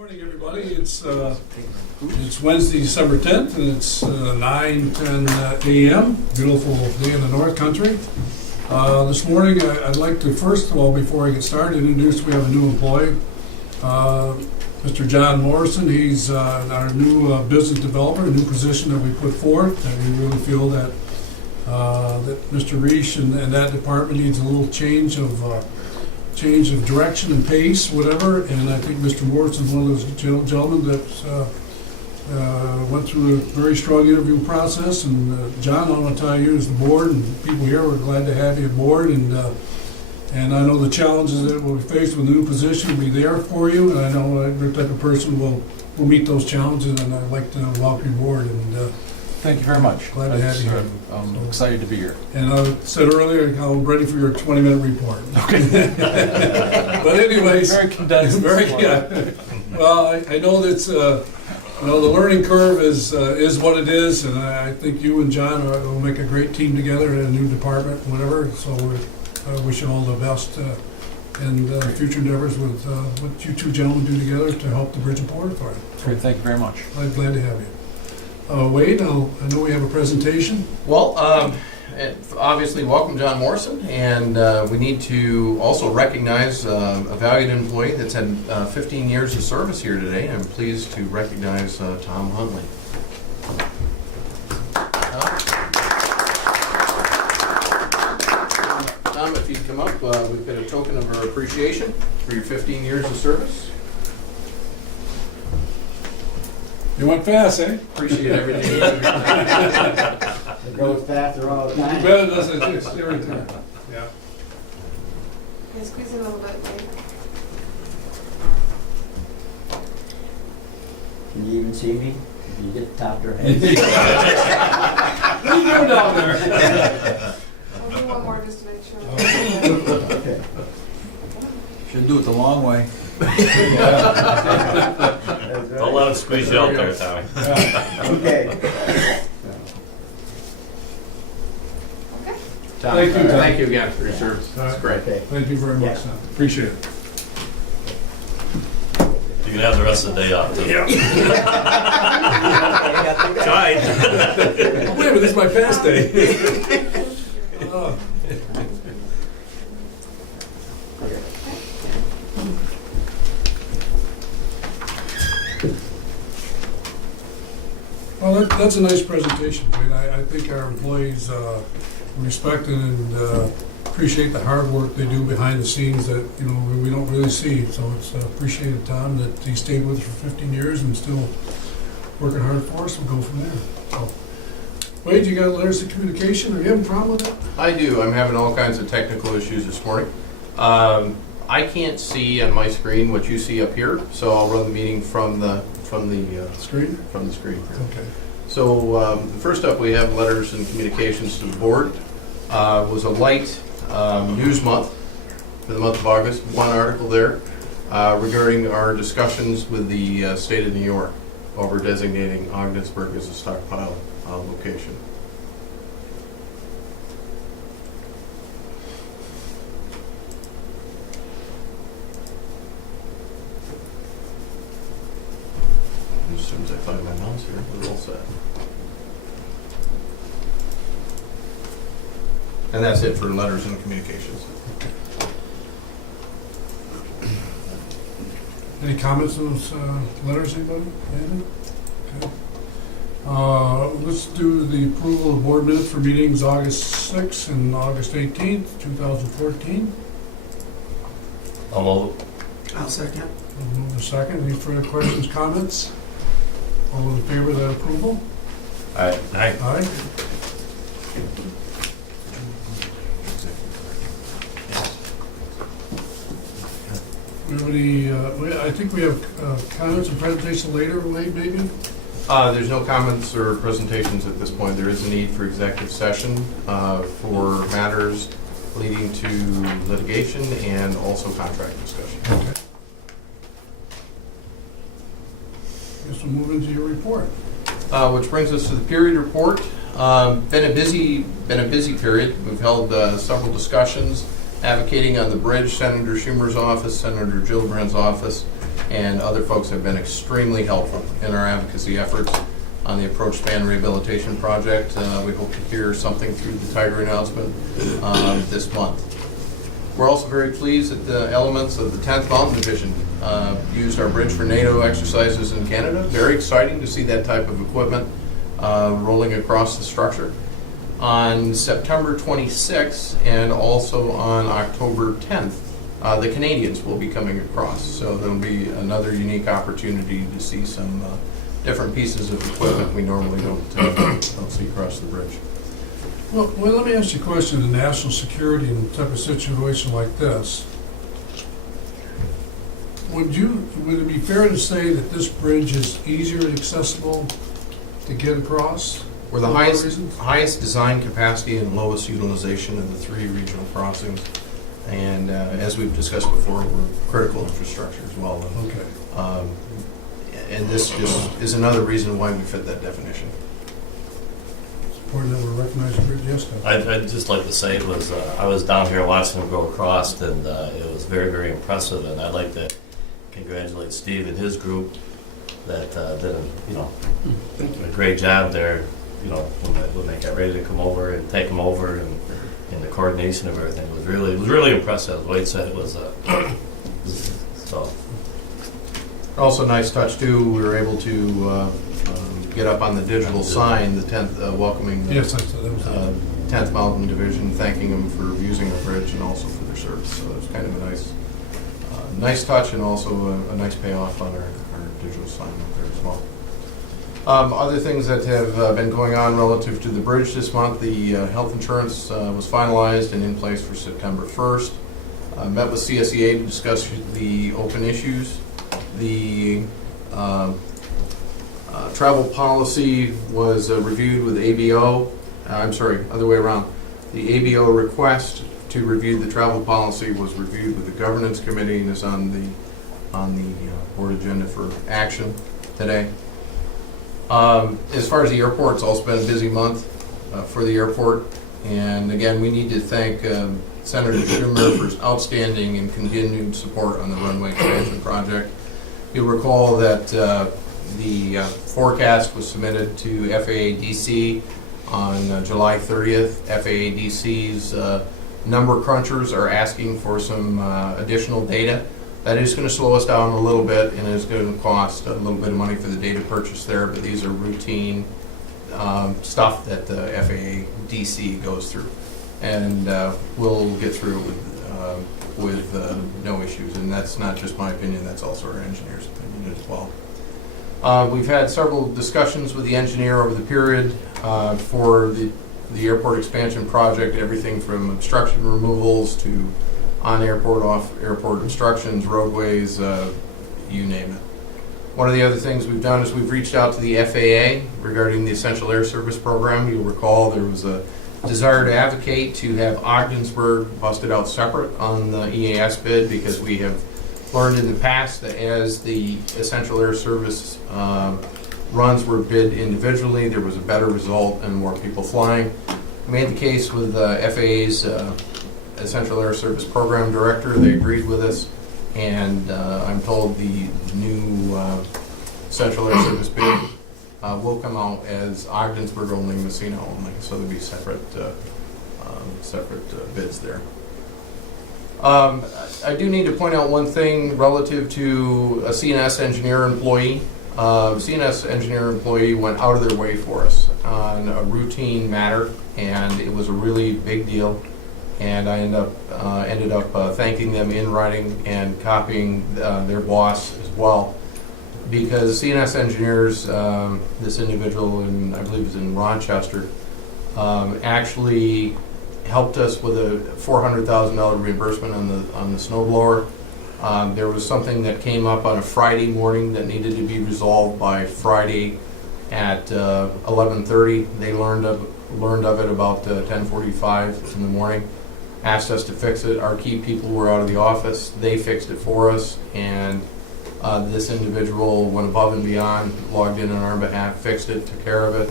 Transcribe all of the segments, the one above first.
Morning, everybody. It's Wednesday, December 10th, and it's 9:10 a.m. Beautiful day in the North Country. This morning, I'd like to, first of all, before I get started, introduce we have a new employee, Mr. John Morrison. He's our new business developer, a new position that we put forth, and we really feel that Mr. Reish and that department needs a little change of direction and pace, whatever. And I think Mr. Morrison is one of those gentlemen that went through a very strong interview process. And John, I want to tell you, as the board and people here, we're glad to have you aboard. And I know the challenges that we'll be faced with the new position will be there for you. And I know your type of person will meet those challenges. And I'd like to welcome you aboard. And thank you very much. Glad to have you here. I'm excited to be here. And I said earlier, I'm ready for your 20-minute report. Okay. But anyways, Very condensed. yeah. Well, I know that's the learning curve is what it is, and I think you and John will make a great team together in a new department, whatever. So I wish you all the best and future endeavors with what you two gentlemen do together to help the Bridgeport Authority. Great, thank you very much. I'm glad to have you. Wade, I know we have a presentation. Well, obviously, welcome John Morrison, and we need to also recognize a valued employee that's had 15 years of service here today. I'm pleased to recognize Tom Huntley. Tom, if you'd come up, we've got a token of our appreciation for your 15 years of service. You went fast, eh? Appreciate everything you do. It goes faster all the You time. bet it doesn't. It's every time. Yeah. Yeah, squeeze it a little bit, Dave. Can you even see me? Can you get the top of your head? What are you doing down there? We'll do one more just to make sure. Okay. Should do it the long way. Don't let him squeeze you out there, Tommy. Okay. Okay. Tom, Thank you, Tom. thank you again for your service. That's great. Okay. Thank you very much, Sam. Appreciate it. You can have the rest of the day off, too. Tried. Oh, wait a minute, this is my fast day. Oh. Well, that's a nice presentation. I mean, I think our employees respect and appreciate the hard work they do behind the scenes that we don't really see. So it's appreciated, Tom, that he stayed with us for 15 years and still working hard for us. We'll go from there. So, Wade, you got letters of communication? Are you having a problem with that? I do. I'm having all kinds of technical issues this morning. I can't see on my screen what you see up here, so I'll run the meeting from the Screen? from the screen here. Okay. So first up, we have letters and communications to the board. Was a light news month for the month of August. One article there regarding our discussions with the state of New York over designating Ogdensburg as a stockpile location. As soon as I find my mouse here, we're all set. And that's it for letters and communications. Any comments on those letters, anybody? Anything? Okay. Let's do the approval of board minutes for meetings August 6th and August 18th, 2014. I'll move. I'll second. I'll move the second. Any further questions, comments? All in favor of that approval? Aye. Aye. Aye. We have any, I think we have comments and presentation later, Wade, maybe? There's no comments or presentations at this point. There is a need for executive session for matters leading to litigation and also contract discussion. Okay. Guess we'll move into your report. Which brings us to the period report. Been a busy period. We've held several discussions advocating on the bridge, Senator Schumer's office, Senator Gillibrand's office, and other folks have been extremely helpful in our advocacy efforts on the approach span rehabilitation project. We hope to hear something through the Tiger announcement this month. We're also very pleased that the elements of the 10th Mountain Division used our bridge for NATO exercises in Canada. Very exciting to see that type of equipment rolling across the structure. On September 26th and also on October 10th, the Canadians will be coming across. So there'll be another unique opportunity to see some different pieces of equipment we normally don't see across the bridge. Well, let me ask you a question in national security and type of situation like this. Would it be fair to say that this bridge is easier accessible to get across? We're the For what highest, reasons? highest design capacity and lowest utilization of the 3 regional crossings. And as we've discussed before, we're critical infrastructure as well. Okay. And this just is another reason why we fit that definition. It's important that we recognize the bridge, yes, Scott? I'd just like to say it was, I was down here watching them go across, and it was very, very impressive, and I'd like to congratulate Steve and his group that did a great job there, when they got ready to come over and take them over, and the coordination of everything was really impressive. Wade said it was, so. Also nice touch too, we were able to get up on the digital sign, the 10th, welcoming the Yes, that was it. 10th Mountain Division, thanking them for using the bridge and also for their service. So it was kind of a nice touch and also a nice payoff on our digital sign up there as well. Other things that have been going on relative to the bridge this month, the health insurance was finalized and in place for September 1st. Met with CSEA to discuss the open issues. The travel policy was reviewed with ABO. I'm sorry, other way around. The ABO request to review the travel policy was reviewed with the governance committee and is on the board agenda for action today. As far as the airport, it's also been a busy month for the airport. And again, we need to thank Senator Schumer for his outstanding and continued support on the runway expansion project. You'll recall that the forecast was submitted to FAA DC on July 30th. FAA DC's number crunchers are asking for some additional data. That is going to slow us down a little bit and is going to cost a little bit of money for the data purchase there, but these are routine stuff that the FAA DC goes through. And we'll get through it with no issues. And that's not just my opinion, that's also our engineer's opinion as well. We've had several discussions with the engineer over the period for the airport expansion project, everything from obstruction removals to on-airport, off-airport obstructions, roadways, you name it. One of the other things we've done is we've reached out to the FAA regarding the Essential Air Service Program. You'll recall there was a desire to advocate to have Ogdensburg busted out separate on the EAS bid because we have learned in the past that as the Essential Air Service runs were bid individually, there was a better result and more people flying. We made the case with FAA's Essential Air Service Program Director. They agreed with us, and I'm told the new Essential Air Service bid will come out as Ogdensburg only, Messina only, so there'll be separate bids there. I do need to point out one thing relative to a CNS engineer employee. CNS engineer employee went out of their way for us on a routine matter, and it was a really big deal. And I ended up thanking them in writing and copying their boss as well. Because CNS engineers, this individual, I believe is in Rochester, actually helped us with a $400,000 reimbursement on the snowblower. There was something that came up on a Friday morning that needed to be resolved by Friday at 11:30. They learned of it about 10:45 in the morning. Asked us to fix it. Our key people were out of the office. They fixed it for us, and this individual went above and beyond, logged in on our behalf, fixed it, took care of it,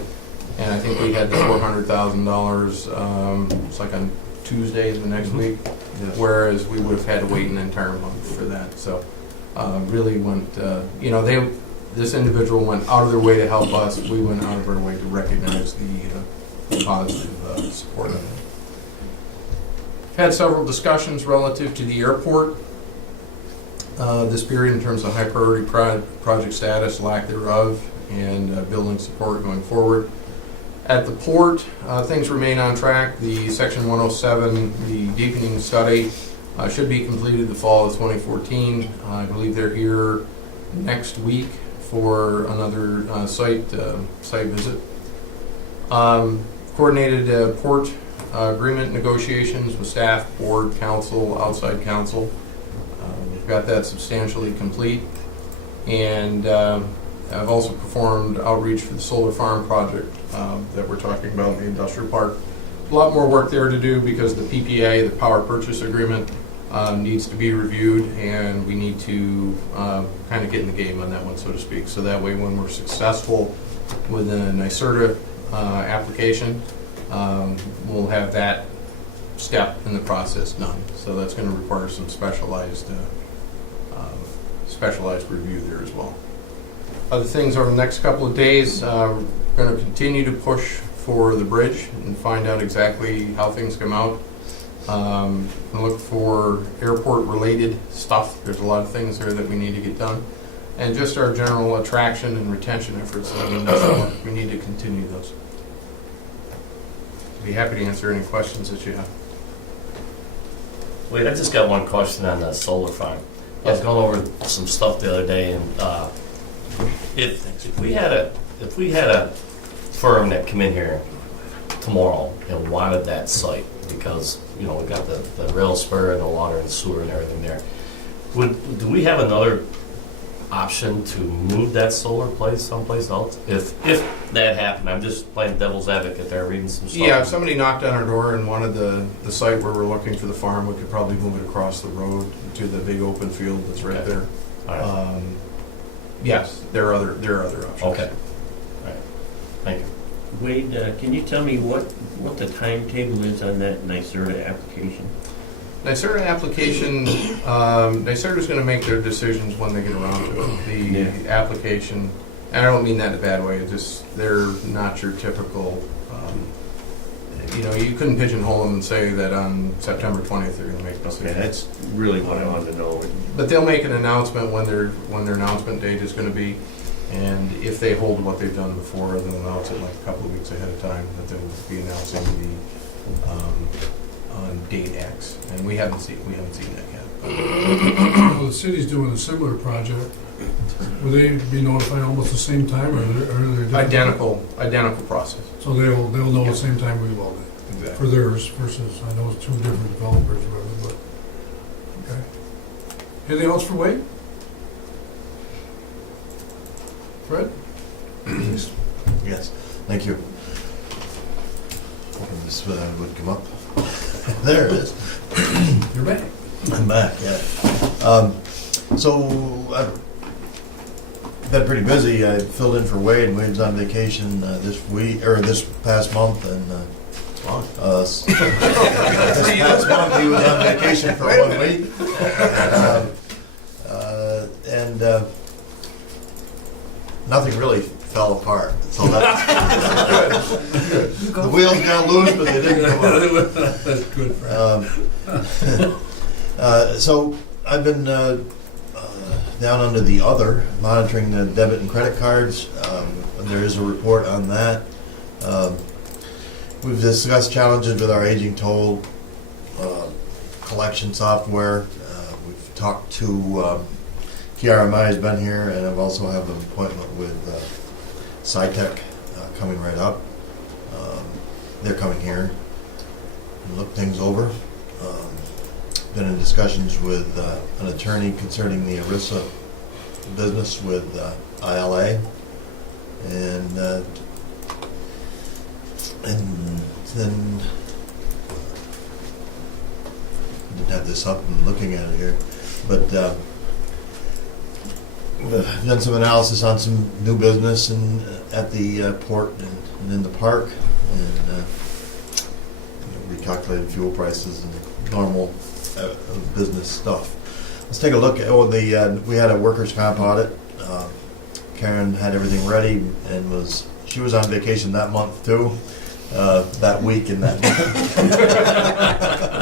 and I think we had the $400,000. It's like on Tuesday the next week, whereas we would have had to wait an entire month for that. So really went, this individual went out of their way to help us. We went out of our way to recognize the positive support of it. Had several discussions relative to the airport this period in terms of high priority project status, lack thereof, and building support going forward. At the port, things remain on track. The Section 107, the deepening study, should be completed the fall of 2014. I believe they're here next week for another site visit. Coordinated port agreement negotiations with staff, board, council, outside council. We've got that substantially complete. And I've also performed outreach for the solar farm project that we're talking about in the industrial park. A lot more work there to do because the PPA, the power purchase agreement, needs to be reviewed, and we need to kind of get in the game on that one, so to speak. So that way, when we're successful with the NYSERDA application, we'll have that step in the process done. So that's going to require some specialized review there as well. Other things over the next couple of days, we're going to continue to push for the bridge and find out exactly how things come out. Look for airport-related stuff. There's a lot of things there that we need to get done. And just our general attraction and retention efforts that we need to continue those. Be happy to answer any questions that you have. Wait, I just got one question on the solar farm. I was going over some stuff the other day, and if we had a firm that come in here tomorrow and wanted that site, because we got the rail spur and the water and sewer and everything there, do we have another option to move that solar place someplace else? If that happened, I'm just playing devil's advocate there, reading some stuff. Yeah, if somebody knocked on our door and wanted the site where we're looking for the farm, we could probably move it across the road to the big open field that's right there. All right. Yes, there are other options. Okay. All right. Thank you. Wade, can you tell me what the timetable is on that NYSERDA application? NYSERDA application, NYSERDA's going to make their decisions when they get around to it. The application, and I don't mean that in a bad way, it's just they're not your typical, you couldn't pigeonhole them and say that on September 20th they're going to make a decision. Okay, that's really what I wanted to know. But they'll make an announcement when their announcement date is going to be, and if they hold what they've done before, they'll announce it like a couple of weeks ahead of time that they'll be announcing the on date X, and we haven't seen that yet. Well, the city's doing a similar project. Will they be notified almost the same time, or are they different? Identical process. So they'll know the same time we will, then, Exactly. for theirs versus, I know it's two different developers, or whatever, but, okay. Anything else for Wade? Fred? Please. Yes, thank you. Hoping this would come up. There it is. You're back. I'm back, yeah. So I've been pretty busy. I filled in for Wade. Wade's on vacation this past month, and this past month he was on vacation for 1 week. And nothing really fell apart. So that's the wheels got loose, but they didn't go up. That's good, Fred. So I've been down under the other, monitoring the debit and credit cards. There is a report on that. We've discussed challenges with our aging toll collection software. We've talked to TRMI has been here, and I've also have an appointment with SciTech coming right up. They're coming here and look things over. Been in discussions with an attorney concerning the ERISA business with ILA, and then I didn't have this up and looking at it here, but I've done some analysis on some new business and at the port and in the park, and recalculated fuel prices and normal business stuff. Let's take a look at, we had a workers' comp audit. Karen had everything ready and she was on vacation that month too, that week and that month.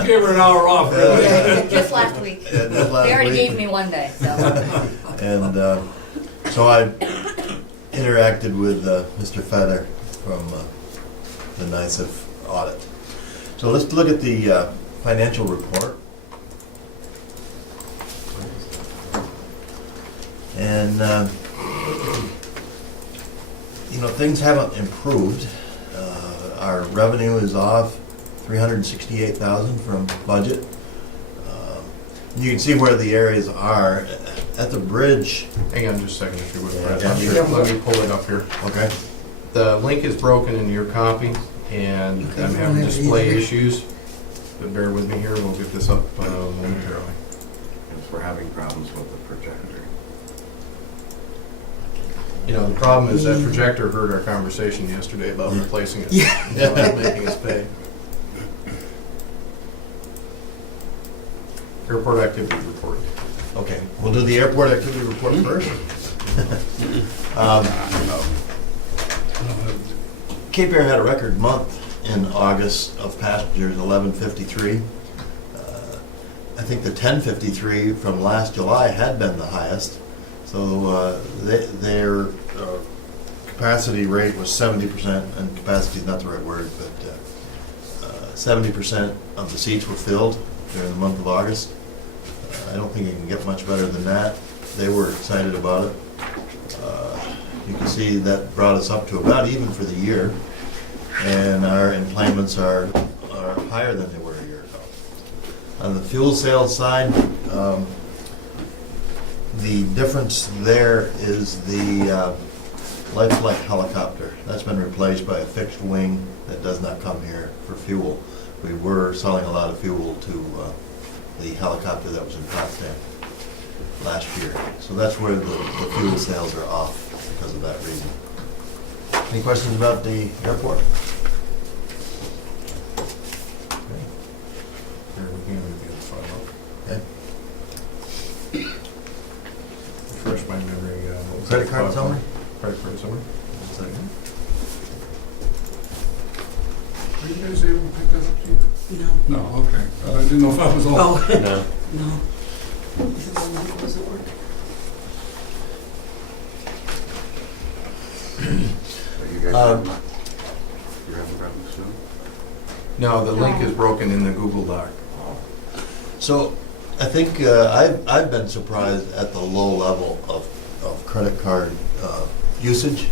Give her an hour off, really. Yeah, just last week. Yeah, just last They already week. gave me one day, so. And so I interacted with Mr. Feather from the NICEF audit. So let's look at the financial report. And, things haven't improved. Our revenue is off $368,000 from budget. You can see where the areas are. At the bridge, Hang on just a second if you would, Brett. Yeah, Let me- sure. Let me pull it up here. okay? The link is broken in your copy, and Okay, I'm we having don't have it display either. issues. But bear with me here, we'll get this up momentarily. Because we're having problems with the projector. The problem is that projector heard our conversation yesterday about replacing it. Yeah. Making us pay. Airport activity report. Okay, we'll do the airport activity report first. Cape Air had a record month in August of passengers, 1153. I think the 1053 from last July had been the highest. So their capacity rate was 70%, and capacity is not the right word, but 70% of the seats were filled during the month of August. I don't think you can get much better than that. They were excited about it. You can see that brought us up to about even for the year, and our enplanements are higher than they were a year ago. On the fuel sales side, the difference there is the Life Flight helicopter. That's been replaced by a fixed wing that does not come here for fuel. We were selling a lot of fuel to the helicopter that was in Potsdam last year. So that's where the fuel sales are off because of that reason. Any questions about the airport? Bear with me, I'm gonna get the file up. Okay. Refresh my memory. What was Credit that card file summary? for? Credit card summary? One second. Are you guys able to pick that up, Gina? No, No, okay. I didn't know if I was on. oh, No. no. Is it the one that doesn't work? Are you guys you're having problems soon? No, the link is broken in the Google Doc. So I think I've been surprised at the low level of credit card usage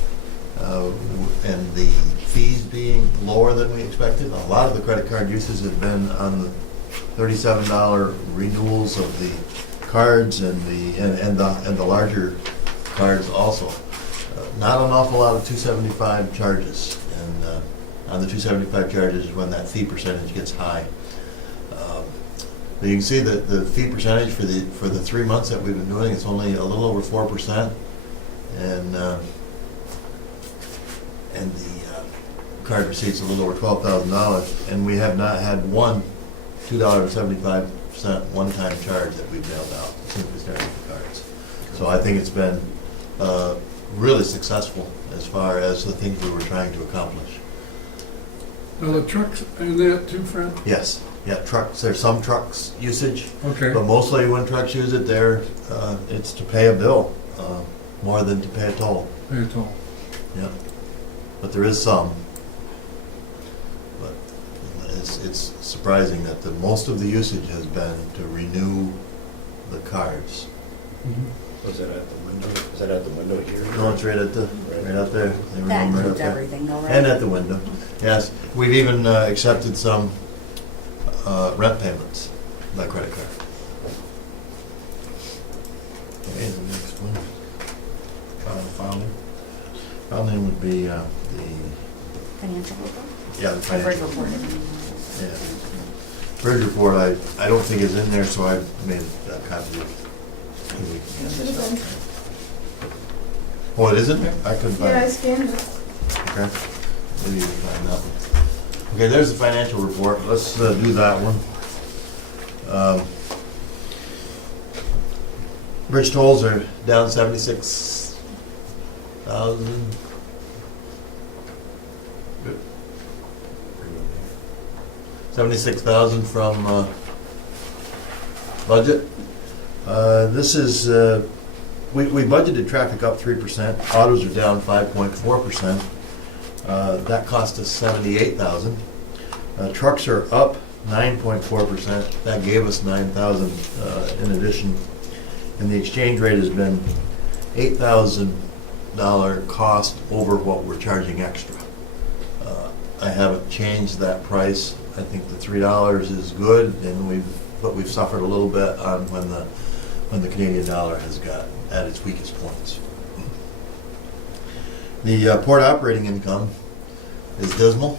and the fees being lower than we expected. A lot of the credit card uses have been on the $37 renewals of the cards and the larger cards also. Not an awful lot of 275 charges, and on the 275 charges is when that fee percentage gets high. But you can see that the fee percentage for the 3 months that we've been doing, it's only a little over 4%, and the card receipts a little over $12,000, and we have not had one $2.75 one-time charge that we've mailed out since we started the cards. So I think it's been really successful as far as the things we were trying to accomplish. Now, the trucks in that too, Fred? Yes, yeah, trucks, there's some trucks usage, Okay. but mostly when trucks use it, it's to pay a bill, more than to pay a toll. Pay a toll. Yeah, but there is some. But it's surprising that most of the usage has been to renew the cards. Was that at the window? Is that at the window here? No, it's right out there. They renew That them right includes out there. everything though, right? And at the window, yes. We've even accepted some rent payments by credit card. Okay, the next one. File name. File name would be the, Financial report? yeah, the Or bridge financial. report? Yeah. Bridge report, I don't think is in there, so I made a copy of. Oh, it isn't there? I couldn't find Yeah, I it. scanned it. Okay. Maybe you can find that one. Okay, there's the financial report. Let's do that one. Bridge tolls are down 76,000. Good. 76,000 from budget. This is, we budgeted traffic up 3%. Autos are down 5.4%. That cost us 78,000. Trucks are up 9.4%. That gave us 9,000 in addition. And the exchange rate has been $8,000 cost over what we're charging extra. I haven't changed that price. I think the $3 is good, and but we've suffered a little bit on when the Canadian dollar has got at its weakest points. The port operating income is dismal.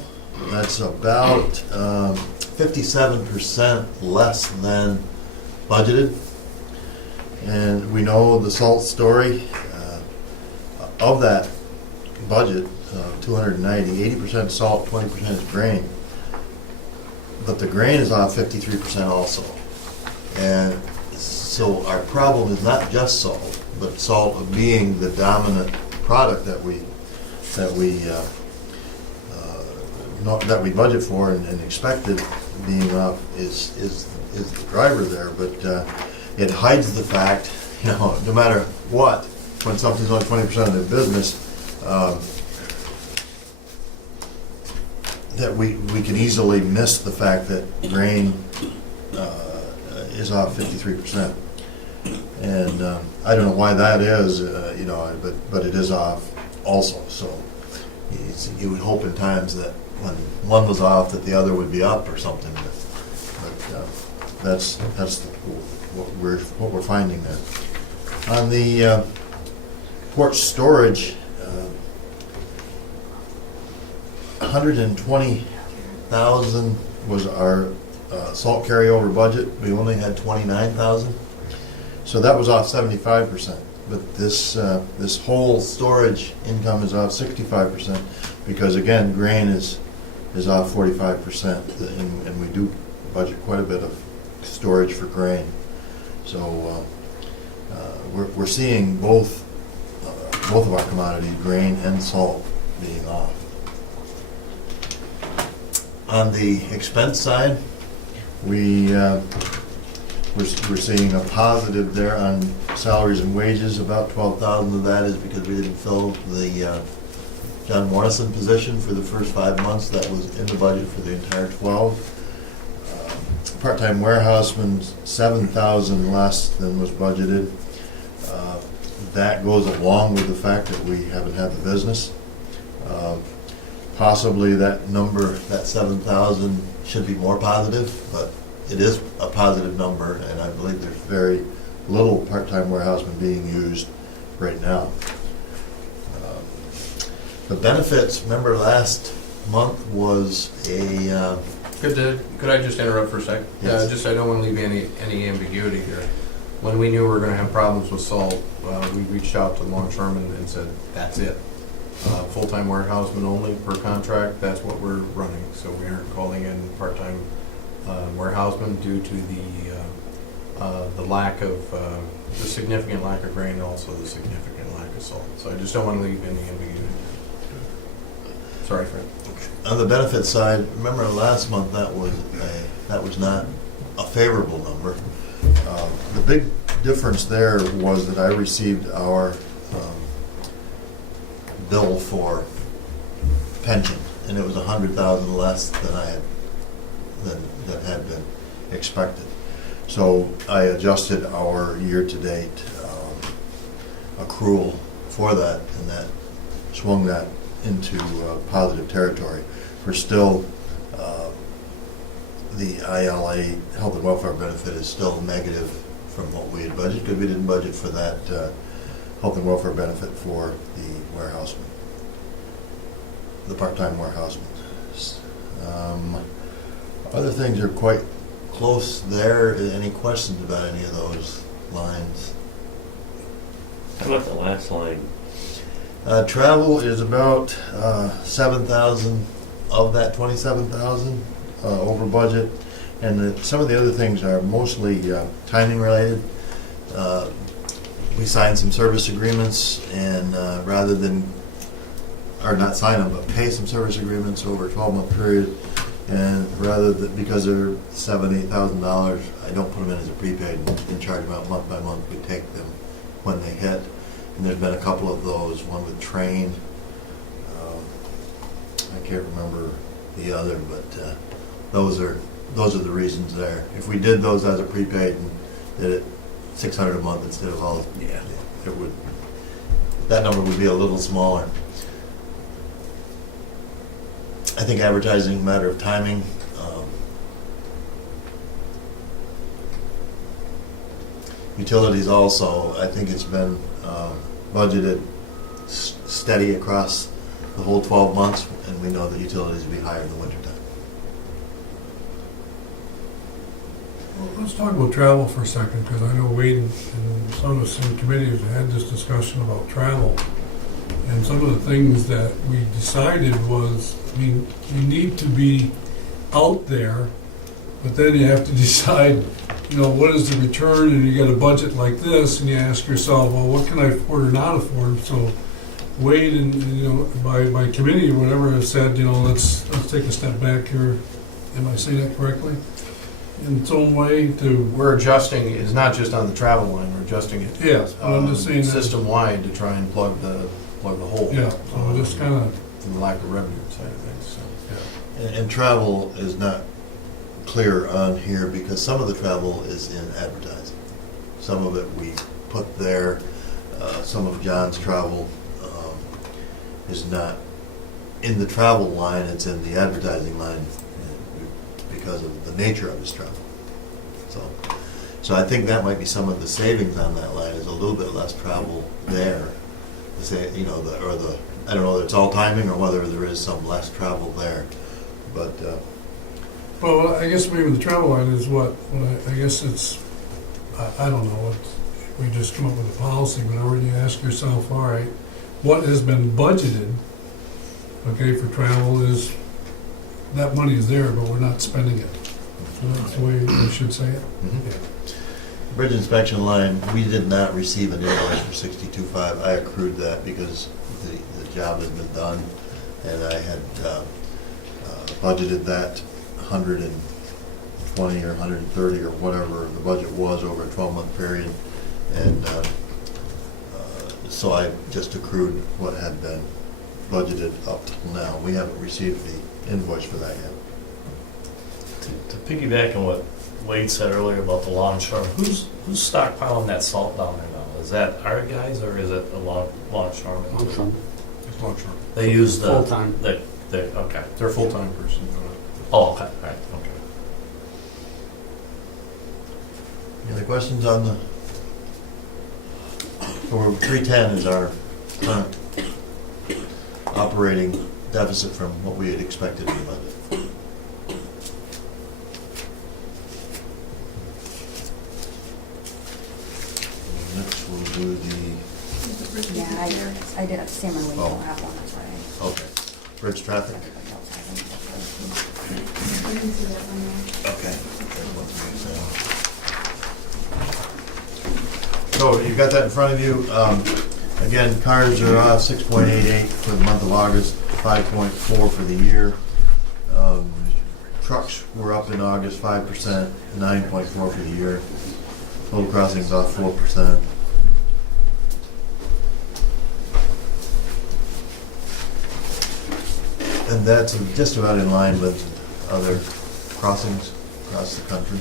That's about 57% less than budgeted. And we know the salt story. Of that budget, 290, 80% salt, 20% is grain. But the grain is off 53% also. And so our problem is not just salt, but salt being the dominant product that we budget for and expected being off is the driver there. But it hides the fact, no matter what, when something's only 20% of their business, that we can easily miss the fact that grain is off 53%. And I don't know why that is, but it is off also. So you would hope in times that when one was off that the other would be up or something. But that's what we're finding there. On the port storage, 120,000 was our salt carryover budget. We only had 29,000, so that was off 75%. But this whole storage income is off 65% because again, grain is off 45%, and we do budget quite a bit of storage for grain. So we're seeing both of our commodities, grain and salt, being off. On the expense side, we're seeing a positive there on salaries and wages. About 12,000 of that is because we didn't fill the John Morrison position for the first 5 months. That was in the budget for the entire 12. Part-time warehouseman, 7,000 less than was budgeted. That goes along with the fact that we haven't had the business. Possibly that number, that 7,000, should be more positive, but it is a positive number, and I believe there's very little part-time warehousemen being used right now. The benefits, remember last month was a... Could I just interrupt for a second? Yes. Just I don't want to leave any ambiguity here. When we knew we were going to have problems with salt, we reached out to Longshoremen and said, that's it. Full-time warehouseman only per contract, that's what we're running. So we aren't calling in part-time warehousemen due to the lack of, the significant lack of grain and also the significant lack of salt. So I just don't want to leave any ambiguity. Sorry, Fred. On the benefit side, remember last month that was not a favorable number. The big difference there was that I received our bill for pension, and it was 100,000 less than that had been expected. So I adjusted our year-to-date accrual for that, and that swung that into positive territory. We're still, the ILA health and welfare benefit is still negative from what we had budgeted, because we didn't budget for that health and welfare benefit for the warehouseman, the part-time warehouseman. Other things are quite close there. Any questions about any of those lines? How about the last line? Travel is about 7,000 of that 27,000 over budget, and some of the other things are mostly timing related. we signed some service agreements, and rather than, or not sign them, but pay some service agreements over a 12-month period, and rather than, because they're $7,000-8,000, I don't put them in as a prepaid and charge them out month by month. We take them when they hit, and there's been a couple of those, one with Train. I can't remember the other, but those are the reasons there. If we did those as a prepaid and did it $600 a month instead of all, Yeah. it would, that number would be a little smaller. I think advertising, matter of timing. Utilities also, I think it's been budgeted steady across the whole 12 months, and we know that utilities will be higher in the wintertime. Well, let's talk about travel for a second, because I know Wade and some of us in committees had this discussion about travel. And some of the things that we decided was, I mean, you need to be out there, but then you have to decide, you know, what is the return, and you get a budget like this, and you ask yourself, well, what can I afford or not afford? So Wade and, you know, by committee or whatever has said, you know, let's take a step back here. Am I saying that correctly? In its own way to, We're adjusting, it's not just on the travel line, we're adjusting it. yes, but I'm just saying that, System-wide to try and plug the hole. yeah, so just kind of, From the lack of revenue side of things, so. And travel is not clear on here because some of the travel is in advertising. Some of it we put there. Some of John's travel is not in the travel line, it's in the advertising line because of the nature of his travel. So I think that might be some of the savings on that line, is a little bit less travel there. Say, you know, I don't know whether it's all timing or whether there is some less travel there, but well, I guess maybe the travel line is what, I guess it's, I don't know, we just come up with a policy, whenever you ask yourself, all right, what has been budgeted, okay, for travel is, that money is there, but we're not spending it. So that's the way we should say it. bridge inspection line, we did not receive an invoice for 62.5. I accrued that because the job has been done, and I had budgeted that 120 or 130 or whatever the budget was over a 12-month period, and so I just accrued what had been budgeted up till now. We haven't received the invoice for that yet. To piggyback on what Wade said earlier about the longshoremen, who's stockpiling that salt down there now? Is that our guys or is it the longshoremen? It's long-term. They use the Full-time. Okay. They're a full-time person. Oh, okay. All right. Okay. Any other questions on the, so 310 is our current operating deficit from what we had expected in the budget. Next we'll do the, Yeah, I did it the same way, we Oh. don't have one, that's why okay, bridge traffic. everybody else has them. I can see that one Okay. So you've got that in front of you. Again, cars are off 6.88 for the month of August, 5.4 for the year. Trucks were up in August 5%, 9.4 for the year. Total crossings off 4%. And that's just about in line with other crossings across the country.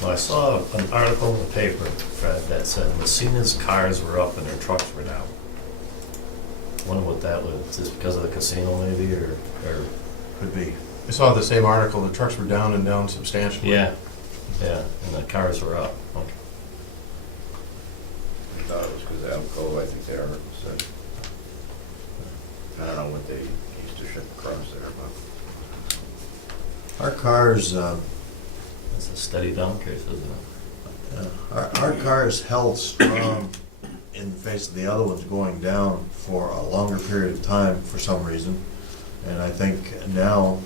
Well, I saw an article in the paper, Fred, that said Messina's cars were up and their trucks were down. Wonder what that was. Is it because of the casino maybe, or Could be. I saw the same article, the trucks were down and down substantially. yeah, and the cars were up. Okay. I thought it was because of Alcoa, I think they are, said. I don't know what they used to ship across there, but. Our cars, That's a steady down case, isn't it? our cars held strong in the face of the other ones going down for a longer period of time for some reason. And I think now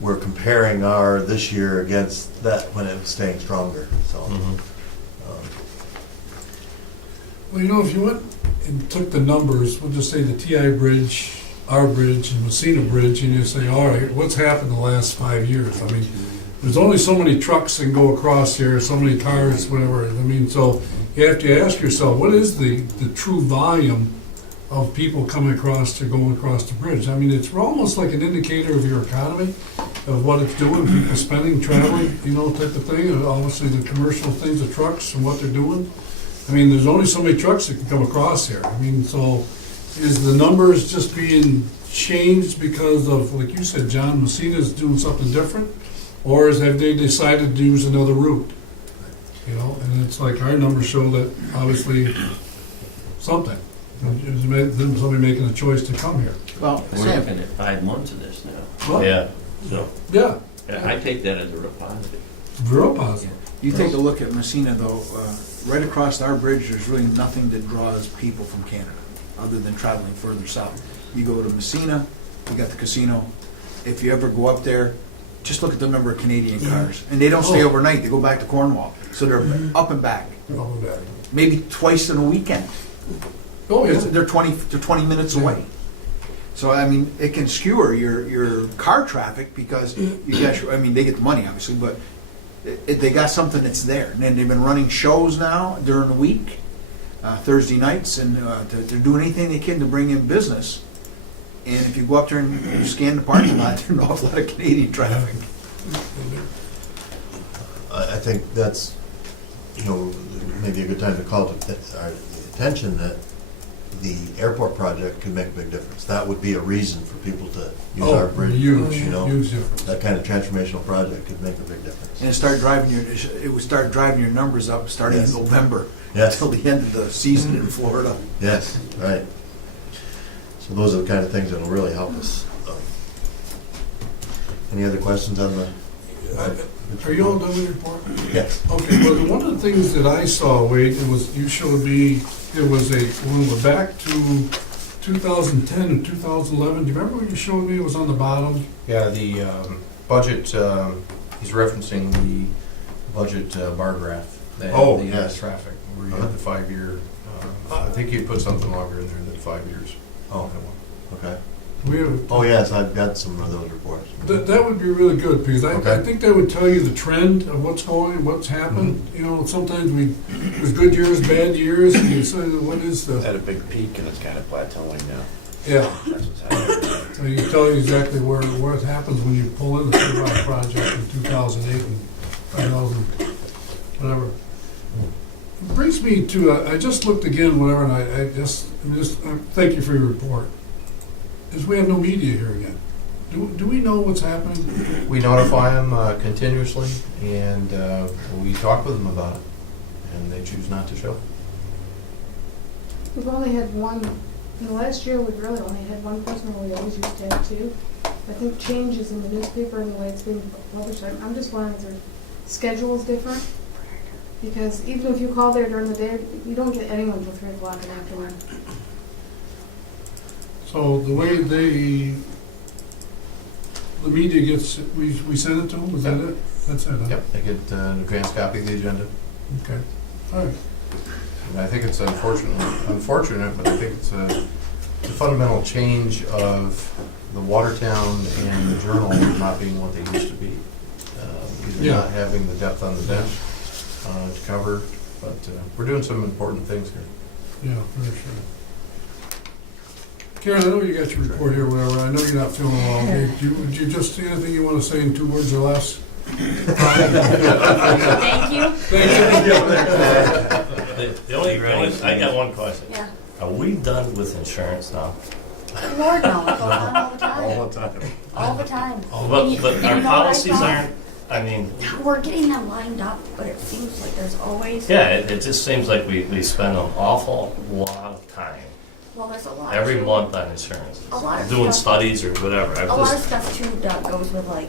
we're comparing our this year against that when it was staying stronger. So Well, you know, if you went and took the numbers, we'll just say the TI Bridge, our bridge, and Messina Bridge, and you say, all right, what's happened the last 5 years? I mean, there's only so many trucks that go across here, so many cars, whatever. I mean, so you have to ask yourself, what is the true volume of people coming across or going across the bridge? I mean, it's almost like an indicator of your economy, of what it's doing, people spending, traveling, you know, type of thing. And obviously, the commercial things, the trucks and what they're doing. I mean, there's only so many trucks that can come across here. I mean, so is the numbers just being changed because of, like you said, John, Messina's doing something different? Or have they decided to use another route? You know, and it's like our numbers show that obviously something. Somebody making a choice to come here. Well, We're looking at 5 months of this now. Well, Yeah. So, yeah, I take that as a real positive. real positive. you take a look at Messina though, right across our bridge, there's really nothing that draws people from Canada, other than traveling further south. You go to Messina, you got the casino. If you ever go up there, just look at the number of Canadian cars. And they don't stay overnight, they go back to Cornwall. So they're up and back, Oh, bad. maybe twice in a weekend. Oh, yeah. They're 20 minutes away. So, I mean, it can skewer your car traffic because you guys, I mean, they get the money, obviously, but they got something that's there. And then they've been running shows now during the week, Thursday nights, and they're doing anything they can to bring in business. And if you go up there and you scan the parking lot, there's an awful lot of Canadian traffic. I think that's, you know, maybe a good time to call to our attention that the airport project could make a big difference. That would be a reason for people to use our bridge. Huge, you know, huge difference. that kind of transformational project could make a big difference. And it would start driving your numbers up starting Yes. in November Yes, until the end of the season in Florida. yes, right. So those are the kind of things that'll really help us. Any other questions on the? Are you all done with your report? Yes. Okay, well, one of the things that I saw, Wade, it was, you showed me, it was when we're back to 2010 and 2011. Do you remember what you showed me? It was on the bottom. Yeah, the budget, he's referencing the budget bar graph. That had Oh, the yes. traffic, where you had the 5-year, I think you put something longer in there than 5 years. Oh, okay. We have, Oh, yes, I've got some of those reports. that would be really good, because I Okay. think that would tell you the trend of what's going, what's happened. You know, sometimes there's good years, bad years, and you say, what is It's the, had a big peak and it's kind of plateauing now. yeah. That's what's happening. So you can tell you exactly where it happens when you pull in the Survive project in 2008 and 2000, whatever. It brings me to, I just looked again, whatever, and I just thank you for your report. Is we have no media here again. Do we know what's happening? We notify them continuously, and we talk with them about it, and they choose not to show. We've only had one, in the last year, we've really only had one person, where we always used to have two. I think changes in the newspaper and the way it's being published, I'm just wondering if their schedule is different. Because even if you call there during the day, you don't get anyone till 3 o'clock in the afternoon. So the way the media gets, we send it to them, is that it? That's it, huh? Yep, they get an advance copy of the agenda. Okay, all right. And I think it's unfortunate, but I think it's a fundamental change of the Watertown and the Journal not being what they used to be. Either Yeah. not having the depth on the bench to cover, but we're doing some important things here. Yeah, for sure. Karen, I know you got your report here, whatever. I know you're not feeling well. Would you just say anything you want to say in 2 words or less? Thank you. Thank you. I got one question. Yeah. Are we done with insurance now? Lord, no, it goes on all the time. All the time. All the time. But And you our know what I policies thought? aren't, I mean, We're getting them lined up, but it seems like there's always, yeah, it just seems like we spend an awful lot of time well, there's a lot. every too. month on insurance. A lot of Doing stuff. studies or whatever. A lot of stuff too that goes with like,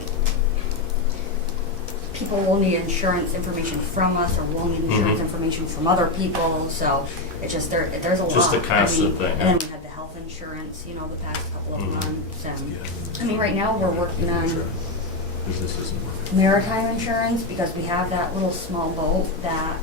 people will need insurance information from us, or we'll need insurance Mhm. information from other people, so it's just, there's a lot. Just a I mean, constant thing, And then we had the health insurance, the past couple of Mhm. months, and, I mean, right now, we're working on Because this isn't working. Maritime insurance, because we have that little small boat that,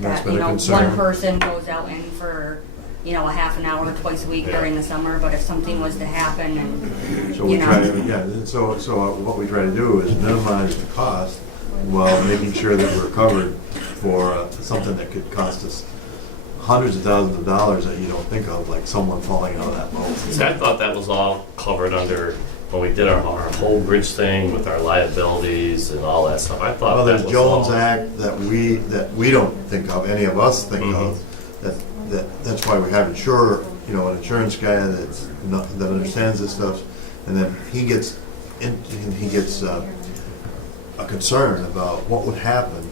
That's that, been you a know, concern. one person goes out in for, you know, a half an hour twice a week during the summer, but if something was to happen and, So we you know. try to, yeah, so what we try to do is minimize the cost while making sure that we're covered for something that could cost us hundreds of thousands of dollars that you don't think of, like someone falling out of that boat. See, I thought that was all covered under, when we did our whole bridge thing with our liabilities and all that stuff. I thought Well, that there's was Jones all. Act that we don't think of, any of us think of, that's why we have an insurance guy that understands this stuff, and then he gets a concern about what would happen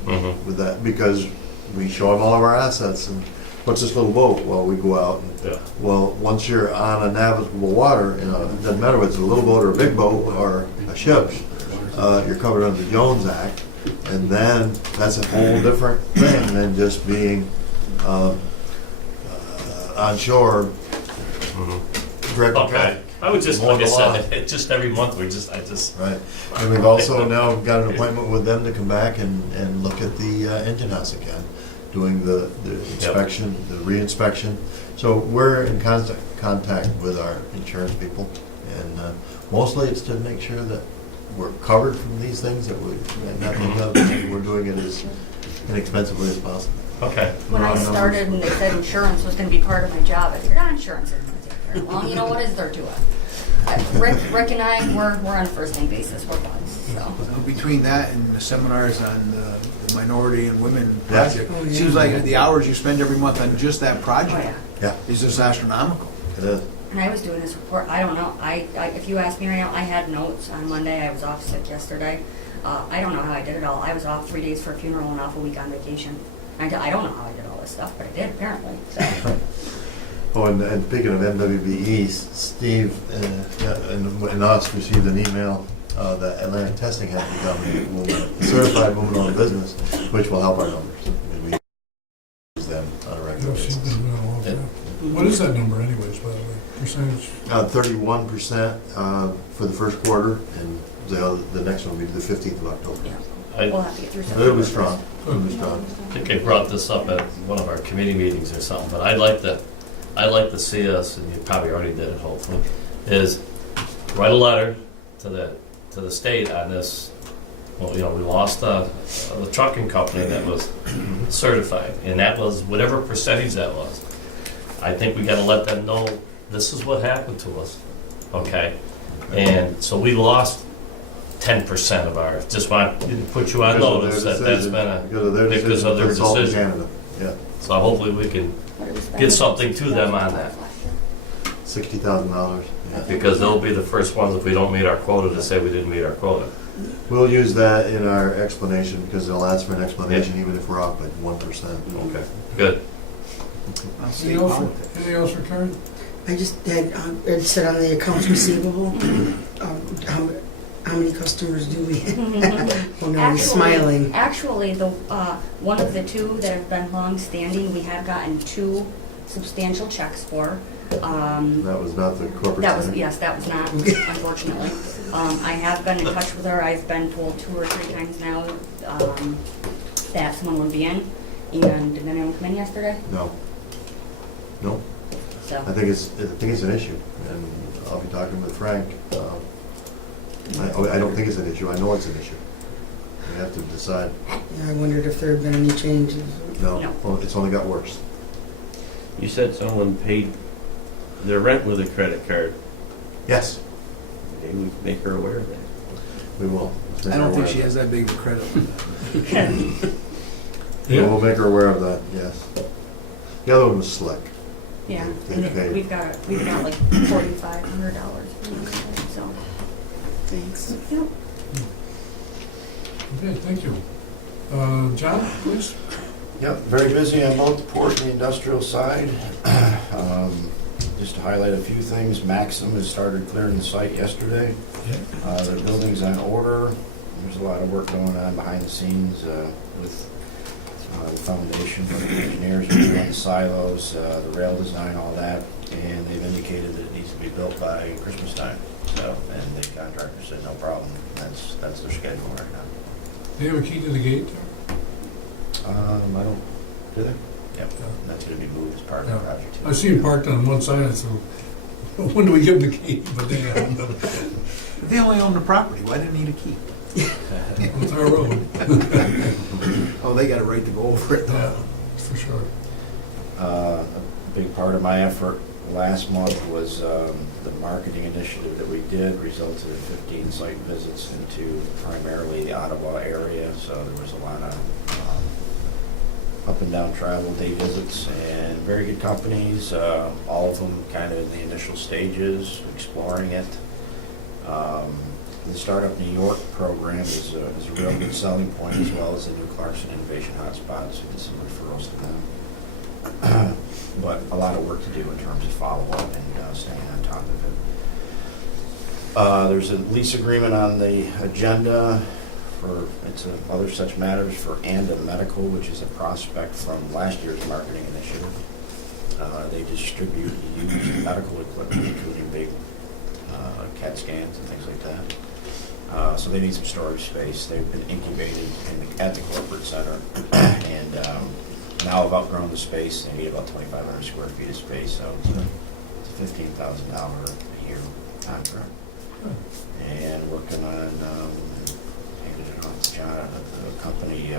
with that, because we show him all of our assets, and what's this little boat? Well, we go out, and, Yeah. well, once you're on a navigable water, it doesn't matter whether it's a little boat or a big boat or a ship, you're covered under the Jones Act, and then that's a whole different thing than just being on shore. Direct Okay, traffic. I would just, More like I than a lot. said, just every month, Right, and we've also now got an appointment with them to come back and look at the engine house again, doing the inspection, the re-inspection. So we're in constant contact with our insurance people, and mostly it's to make sure that we're covered from these things, that we're doing it as inexpensively as possible. Okay. When I Wrong started numbers. and they said insurance was gonna be part of my job, I figured, insurance isn't gonna take care of it. Well, you know, what is there to it? Rick and I, we're on a first name basis, we're buds, so. Between that and the seminars on the minority and women Yeah. project, it seems like the hours you spend every month on just that Oh, project yeah. Yeah, is just astronomical. it is. And I was doing this report, I don't know, if you ask me right now, I had notes on Monday, I was off sick yesterday. I don't know how I did it all. I was off 3 days for a funeral and off a week on vacation. I don't know how I did all this stuff, but I did apparently, so. Oh, and speaking of MWBE, Steve and us received an email that Atlantic Testing has become a certified woman-owned business, which will help our numbers. And we use them on a regular Yeah, she's basis. been doing all of that. What is that number anyways, by the way? Percentage? 31% for the first quarter, and the next one will be the 15th of October. Yeah, I we'll have to get through some. It'll be strong. It'll be strong. think I brought this up at one of our committee meetings or something, but I'd like to see us, and you probably already did it hopefully, is write a letter to the state on this. Well, you know, we lost the trucking company that was certified, and that was whatever percentage that was. I think we gotta let them know this is what happened to us, okay? And so we lost 10% of our, just want to put you on notice that that's been because of their decision. Canada. Yeah, So hopefully we can get something to them on that. $60,000. Yeah. Because they'll be the first ones, if we don't meet our quota, to say we didn't meet our quota. We'll use that in our explanation, because they'll ask for an explanation even if we're off by 1%. Okay, good. On state Anything else politics. anything else for Karen? I just had, it said on the accounts receivable, how many customers do we have? Oh no, he's smiling. Actually, the, one of the two that have been long-standing, we have gotten 2 substantial checks for. That was not the corporate. That was, center. yes, that was not, unfortunately. I have been in touch with her, I've been told 2 or 3 times now, that someone would be in, and did anyone come in yesterday? No. No. So, I think it's an issue, and I'll be talking with Frank. I don't think it's an issue. I know it's an issue. We have to decide. Yeah, I wondered if there had been any changes. No, No. well, it's only got worse. You said someone paid their rent with a credit card. Yes, Maybe we make her aware of that. we will. Let's make I her don't think aware she of has that big of a credit. that. We'll make her aware of that. Yes. The other one was Slick. yeah, They and paid. we've got like $4,500, so. Thanks. Yep. Okay, thank you. John, please? Yep, very busy on both the port and the industrial side. Just to highlight a few things, Maxim has started clearing the site yesterday. Their building's on order. There's a lot of work going on behind the scenes with the foundation, the engineers are doing the silos, the rail design, all that, and they've indicated that it needs to be built by Christmas time. So, and the contractor said no problem. That's their schedule. they have a key to the gate? I don't, do they? Yep, that's gonna be moved as part of the Yeah. project. too. I see them parked on one side, so when do we give them the key? But they haven't. If they only own the property, why do they need a key? It's our road. Oh, they got a right to go over it. Yeah, for sure. A big part of my effort last month was the marketing initiative that we did resulted in 15 site visits into primarily the Ottawa area. So there was a lot of up and down travel day visits and very good companies, all of them kind of in the initial stages, exploring it. The Startup New York program is a real good selling point, as well as the new Clarkson Innovation Hotspots. We did some referrals to them. But a lot of work to do in terms of follow-up and staying on top of it. There's a lease agreement on the agenda for, it's other such matters for Anda Medical, which is a prospect from last year's marketing initiative. They distribute used medical equipment, including big CAT scans and things like that. So they need some storage space. They've been incubated at the corporate center, and now have outgrown the space. They need about 2,500 square feet of space, so it's a $15,000 a year contract. And working on, handed it off to John, the company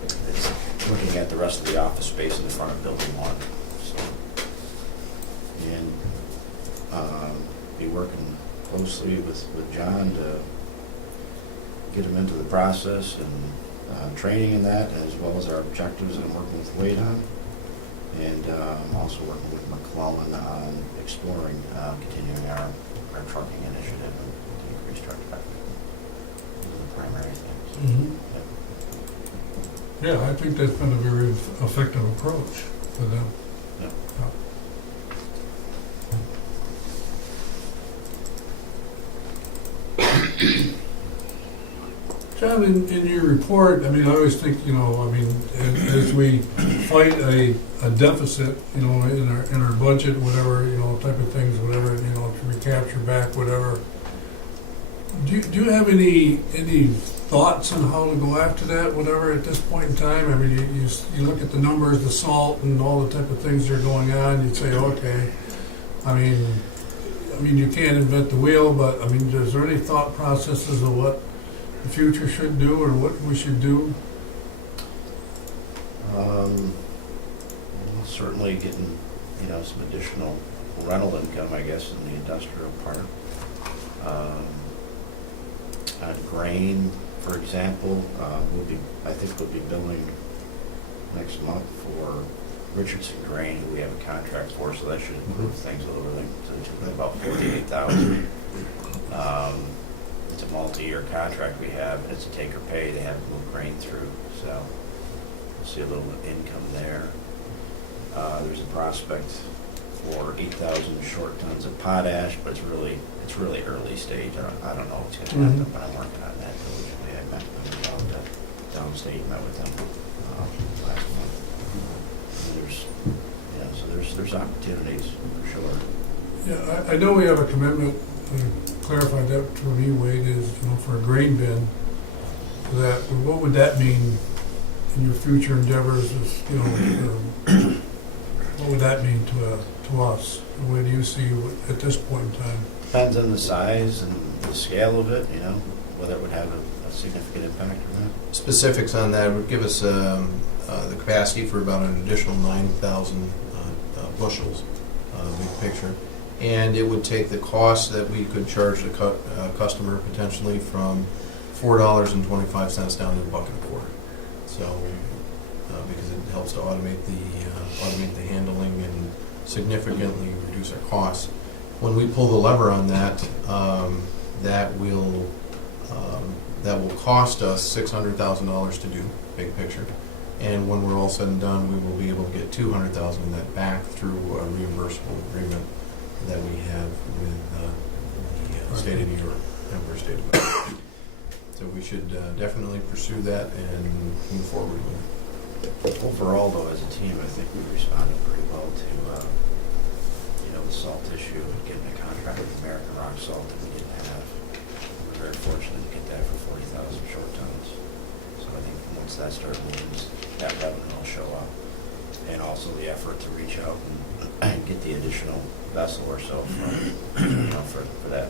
that's looking at the rest of the office space in the front of Building 1. So, and be working closely with John to get him into the process and training in that, as well as our objectives that I'm working with Wade on. And I'm also working with McClellan on exploring, continuing our trucking initiative and to increase truck traffic. Those are the primary things. Mhm. Yep. Yeah, I think that's been a very effective approach for them. Yep. John, in your report, I mean, I always think, you know, I mean, as we fight a deficit, you know, in our budget, whatever, you know, type of things, whatever, you know, to recapture back, whatever. Do you have any thoughts on how to go after that, whatever, at this point in time? I mean, you look at the numbers, the salt, and all the type of things that are going on. You'd say, okay, I mean, you can't invent the wheel, but I mean, is there any thought processes of what the future should do or what we should do? Well, certainly getting, you know, some additional rental income, I guess, in the industrial park. On grain, for example, I think we'll be billing next month for Richardson Grain, who we have a contract for, so that should improve things a little bit. So it's about $48,000. It's a multi-year contract we have, and it's a take or pay. They haven't moved grain through, so we'll see a little income there. There's a prospect for 8,000 short tons of potash, but it's really early stage. I don't know what's going to happen, but I'm working on that diligently. I met them about downstate, met with them last month. And there's opportunities for sure. Yeah, I know we have a commitment, clarified that to me, Wade, is, you know, for a grain bin. That, what would that mean in your future endeavors? Is, you know, what would that mean to us? What do you see at this point in time? Depends on the size and the scale of it, you know, whether it would have a significant impact or not. Specifics on that would give us the capacity for about an additional 9,000 bushels, big picture. And it would take the cost that we could charge the customer potentially from $4.25 down to $1.25. So, because it helps to automate the handling and significantly reduce our costs. When we pull the lever on that, that will cost us $600,000 to do, big picture. And when we're all said and done, we will be able to get $200,000 of that back through a reimbursable agreement that we have with the state of New York, Empire State of New. So we should definitely pursue that and move forward with it. Overall, though, as a team, I think we responded pretty well to, the salt issue and getting a contract with American Rock Salt that we didn't have. We're very fortunate to get that for 40,000 short tons. vessel or so from, for that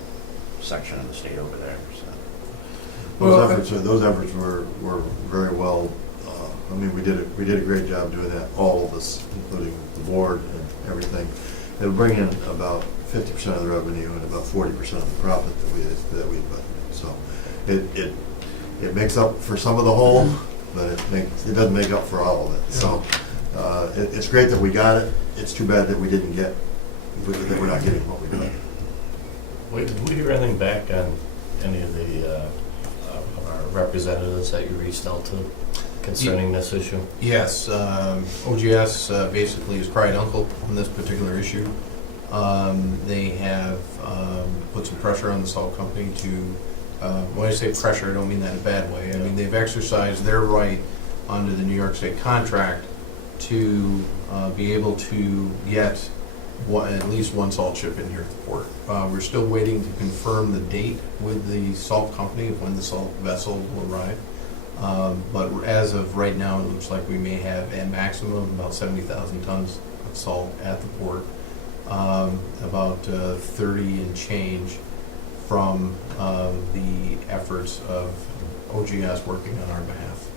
section of the state over there, so. Those efforts were very well, I mean, we did a great job doing that, all of us, including the board and everything. It would bring in about 50% of the revenue and about 40% of the profit that we budgeted. So it makes up for some of the hole, but it doesn't make up for all of it. So it's great that we got it. It's too bad that that we're not getting what we got. Did we hear anything back on any of the of our representatives that you reached out to concerning this issue? Yes, OGS basically has cried uncle on this particular issue. They have put some pressure on the salt company to, when I say pressure, I don't mean that in a bad way. I mean, they've exercised their right under the New York State contract to be able to get at least one salt ship in here for it. We're still waiting to confirm the date with the salt company of when the salt vessel will arrive. But as of right now, it looks like we may have a maximum of about 70,000 tons of salt at the port, about 30 and change from the efforts of OGS working on our behalf.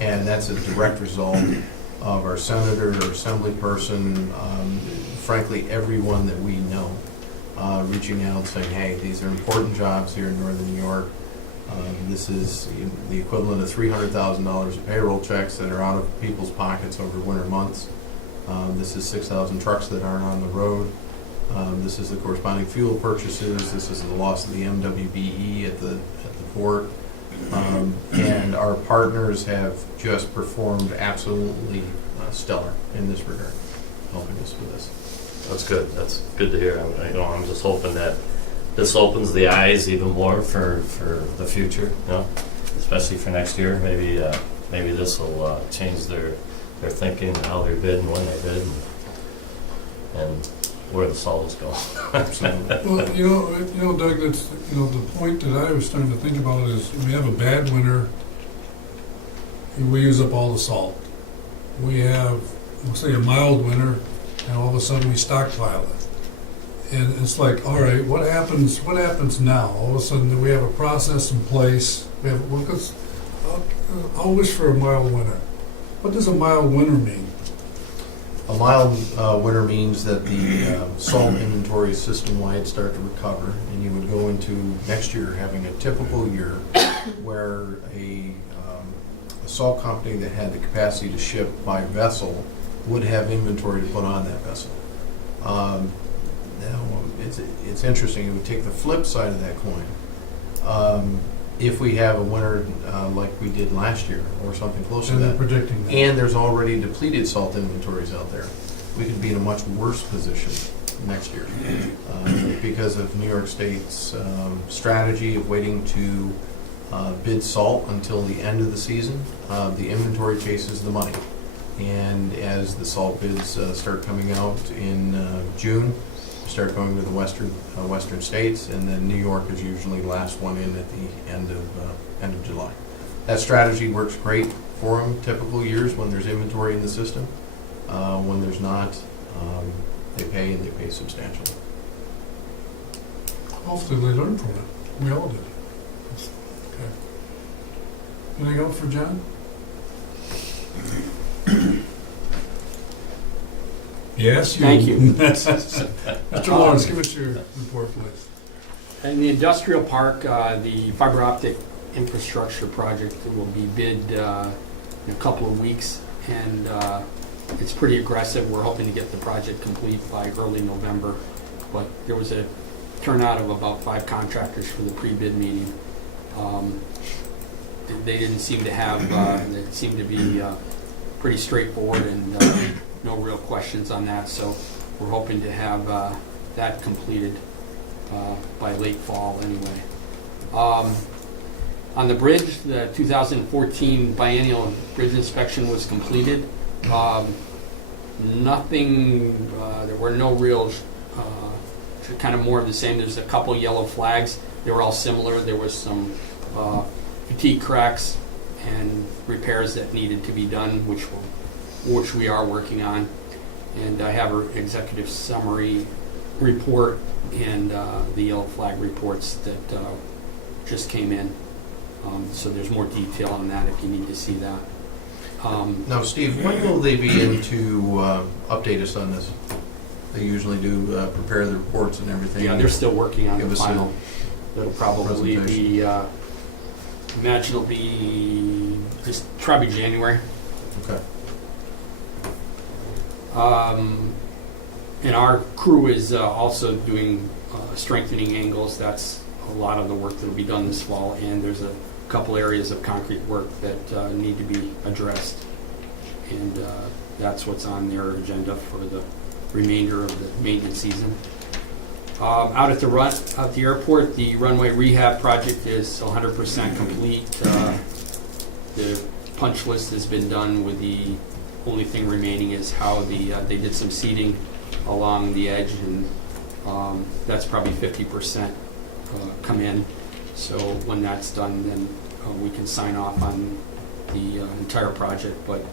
And that's a direct result of our senator, our assembly person, frankly, everyone that we know, reaching out saying, hey, these are important jobs here in northern New York. This is the equivalent of $300,000 of payroll checks that are out of people's pockets over winter months. This is 6,000 trucks that aren't on the road. This is the corresponding fuel purchases. This is the loss of the MWBE at the port. And our partners have just performed absolutely stellar in this regard, helping us with this. That's good. That's good to hear. I'm just hoping that this opens the eyes even more for the future, especially for next year. Maybe this will change their thinking, how they bid and when they bid, and where the salt is going. Well, you know, Doug, that's the point that I was starting to think about is we have a bad winter, we use up all the salt. We have, let's say, a mild winter, and all of a sudden we stockpile it. And it's like, all right, what happens now? All of a sudden, do we have a process in place? I'll wish for a mild winter. What does a mild winter mean? A mild winter means that the salt inventory system-wide start to recover, and you would go into next year having a typical year where a salt company that had the capacity to ship by vessel would have inventory to put on that vessel. Now, it's interesting. It would take the flip side of that coin. If we have a winter like we did last year or something close to that, Predicting that. and there's already depleted salt inventories out there, we could be in a much worse position next year because of New York State's strategy of waiting to bid salt until the end of the season. The inventory chases the money. And as the salt bids start coming out in June, start going to the western states, and then New York is usually the last one in at the end of July. That strategy works great for them typical years when there's inventory in the system. When there's not, they pay, and they pay substantially. Hopefully they learn from it. We all did. Okay. Anything else for John? Yes, Thank you. Mr. Lawrence, give us your report, please. In the industrial park, the fiber optic infrastructure project will be bid in a couple of weeks, and it's pretty aggressive. We're hoping to get the project complete by early November, but there was a turnout of about 5 contractors for the pre-bid meeting. They didn't seem to have, it seemed to be pretty straightforward and no real questions on that, so we're hoping to have that completed by late fall anyway. On the bridge, the 2014 biennial bridge inspection was completed. Nothing, there were no real, kind of more of the same. There's a couple yellow flags. They were all similar. There was some fatigue cracks and repairs that needed to be done, which we are working on. And I have an executive summary report and the yellow flag reports that just came in. So there's more detail on that if you need to see that. Now, Steve, when will they be in to update us on this? They usually do prepare the reports and everything. Yeah, they're still working on Give the us a final. It'll probably be, presentation. imagine it'll be just probably January. Okay. And our crew is also doing strengthening angles. That's a lot of the work that'll be done this fall. And there's a couple areas of concrete work that need to be addressed. And that's what's on their agenda for the remainder of the maintenance season. Out at the airport, the runway rehab project is 100% complete. The punch list has been done. With the only thing remaining is how they did some seating along the edge, and that's probably 50% come in. So when that's done, then we can sign off on the entire project. But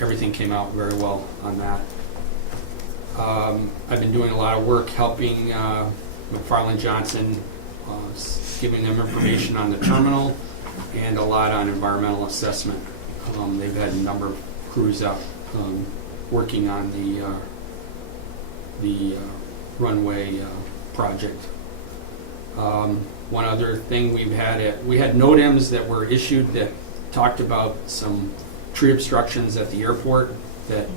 everything came out very well on that. I've been doing a lot of work helping McFarland Johnson, giving them information on the terminal and a lot on environmental assessment. They've had a number of crews out working on the runway project. One other thing we had NOTAMs that were issued that talked about some tree obstructions at the airport that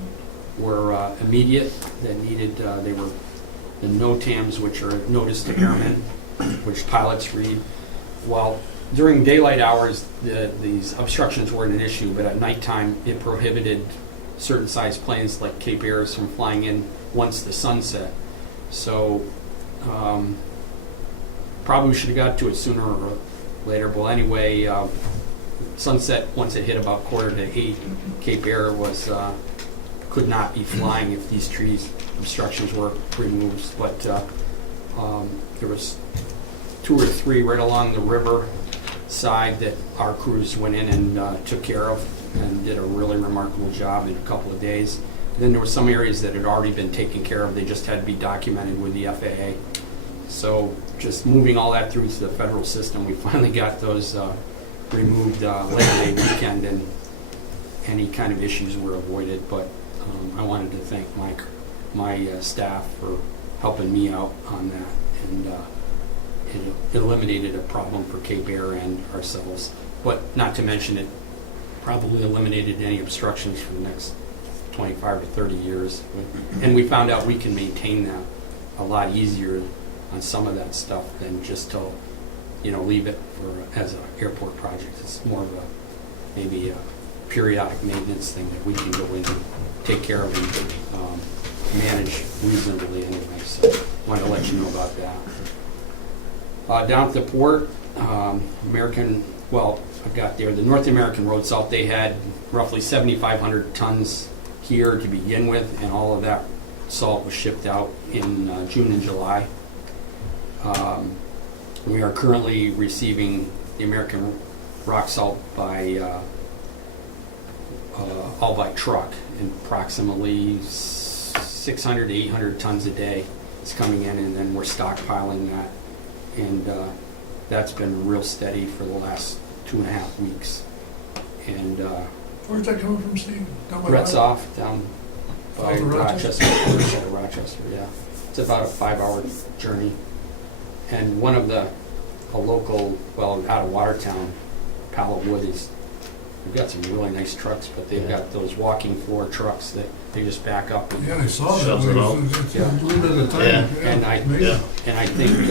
were immediate, that needed, they were the NOTAMs, which are notice to airmen, which pilots read. Well, during daylight hours, these obstructions weren't an issue, but at nighttime, it prohibited certain size planes like Cape Airs from flying in once the sun set. So probably we should have got to it sooner or later. Well, anyway, sunset, once it hit about 7:45, Cape Air could not be flying if these trees obstructions were removed. But there was 2 or 3 right along the river side that our crews went in and took care of and did a really remarkable job in a couple of days. And then there were some areas that had already been taken care of. They just had to be documented with the FAA. So just moving all that through to the federal system, we finally got those removed Labor Day weekend, and any kind of issues were avoided. But I wanted to thank my staff for helping me out on that, and it eliminated a problem for Cape Air and ourselves. But not to mention, it probably eliminated any obstructions for the next 25 to 30 years. And we found out we can maintain that a lot easier on some of that stuff than just to leave it as an airport project. It's more of maybe a periodic maintenance thing that we can go in and take care of and manage reasonably anyway. So wanted to let you know about that. Down at the port, I've got there, the North American Road Salt, they had roughly 7,500 tons here to begin with, and all of that salt was shipped out in June and July. We are currently receiving the American rock salt all by truck, and approximately 600 to 800 tons a day is coming in, and then we're stockpiling that. And that's been real steady for the last 2.5 weeks. And Where's that coming from, Steve? Retzoff down by South of Rochester, Rochester, yeah. It's about a 5-hour journey. And one of a local, out of Watertown, Palo Wood we've got some really nice trucks, but they've got those walking floor trucks that they just back up. Yeah, I saw that. Shoves it out. Yeah. A little bit at a time. Yeah. And I amazing.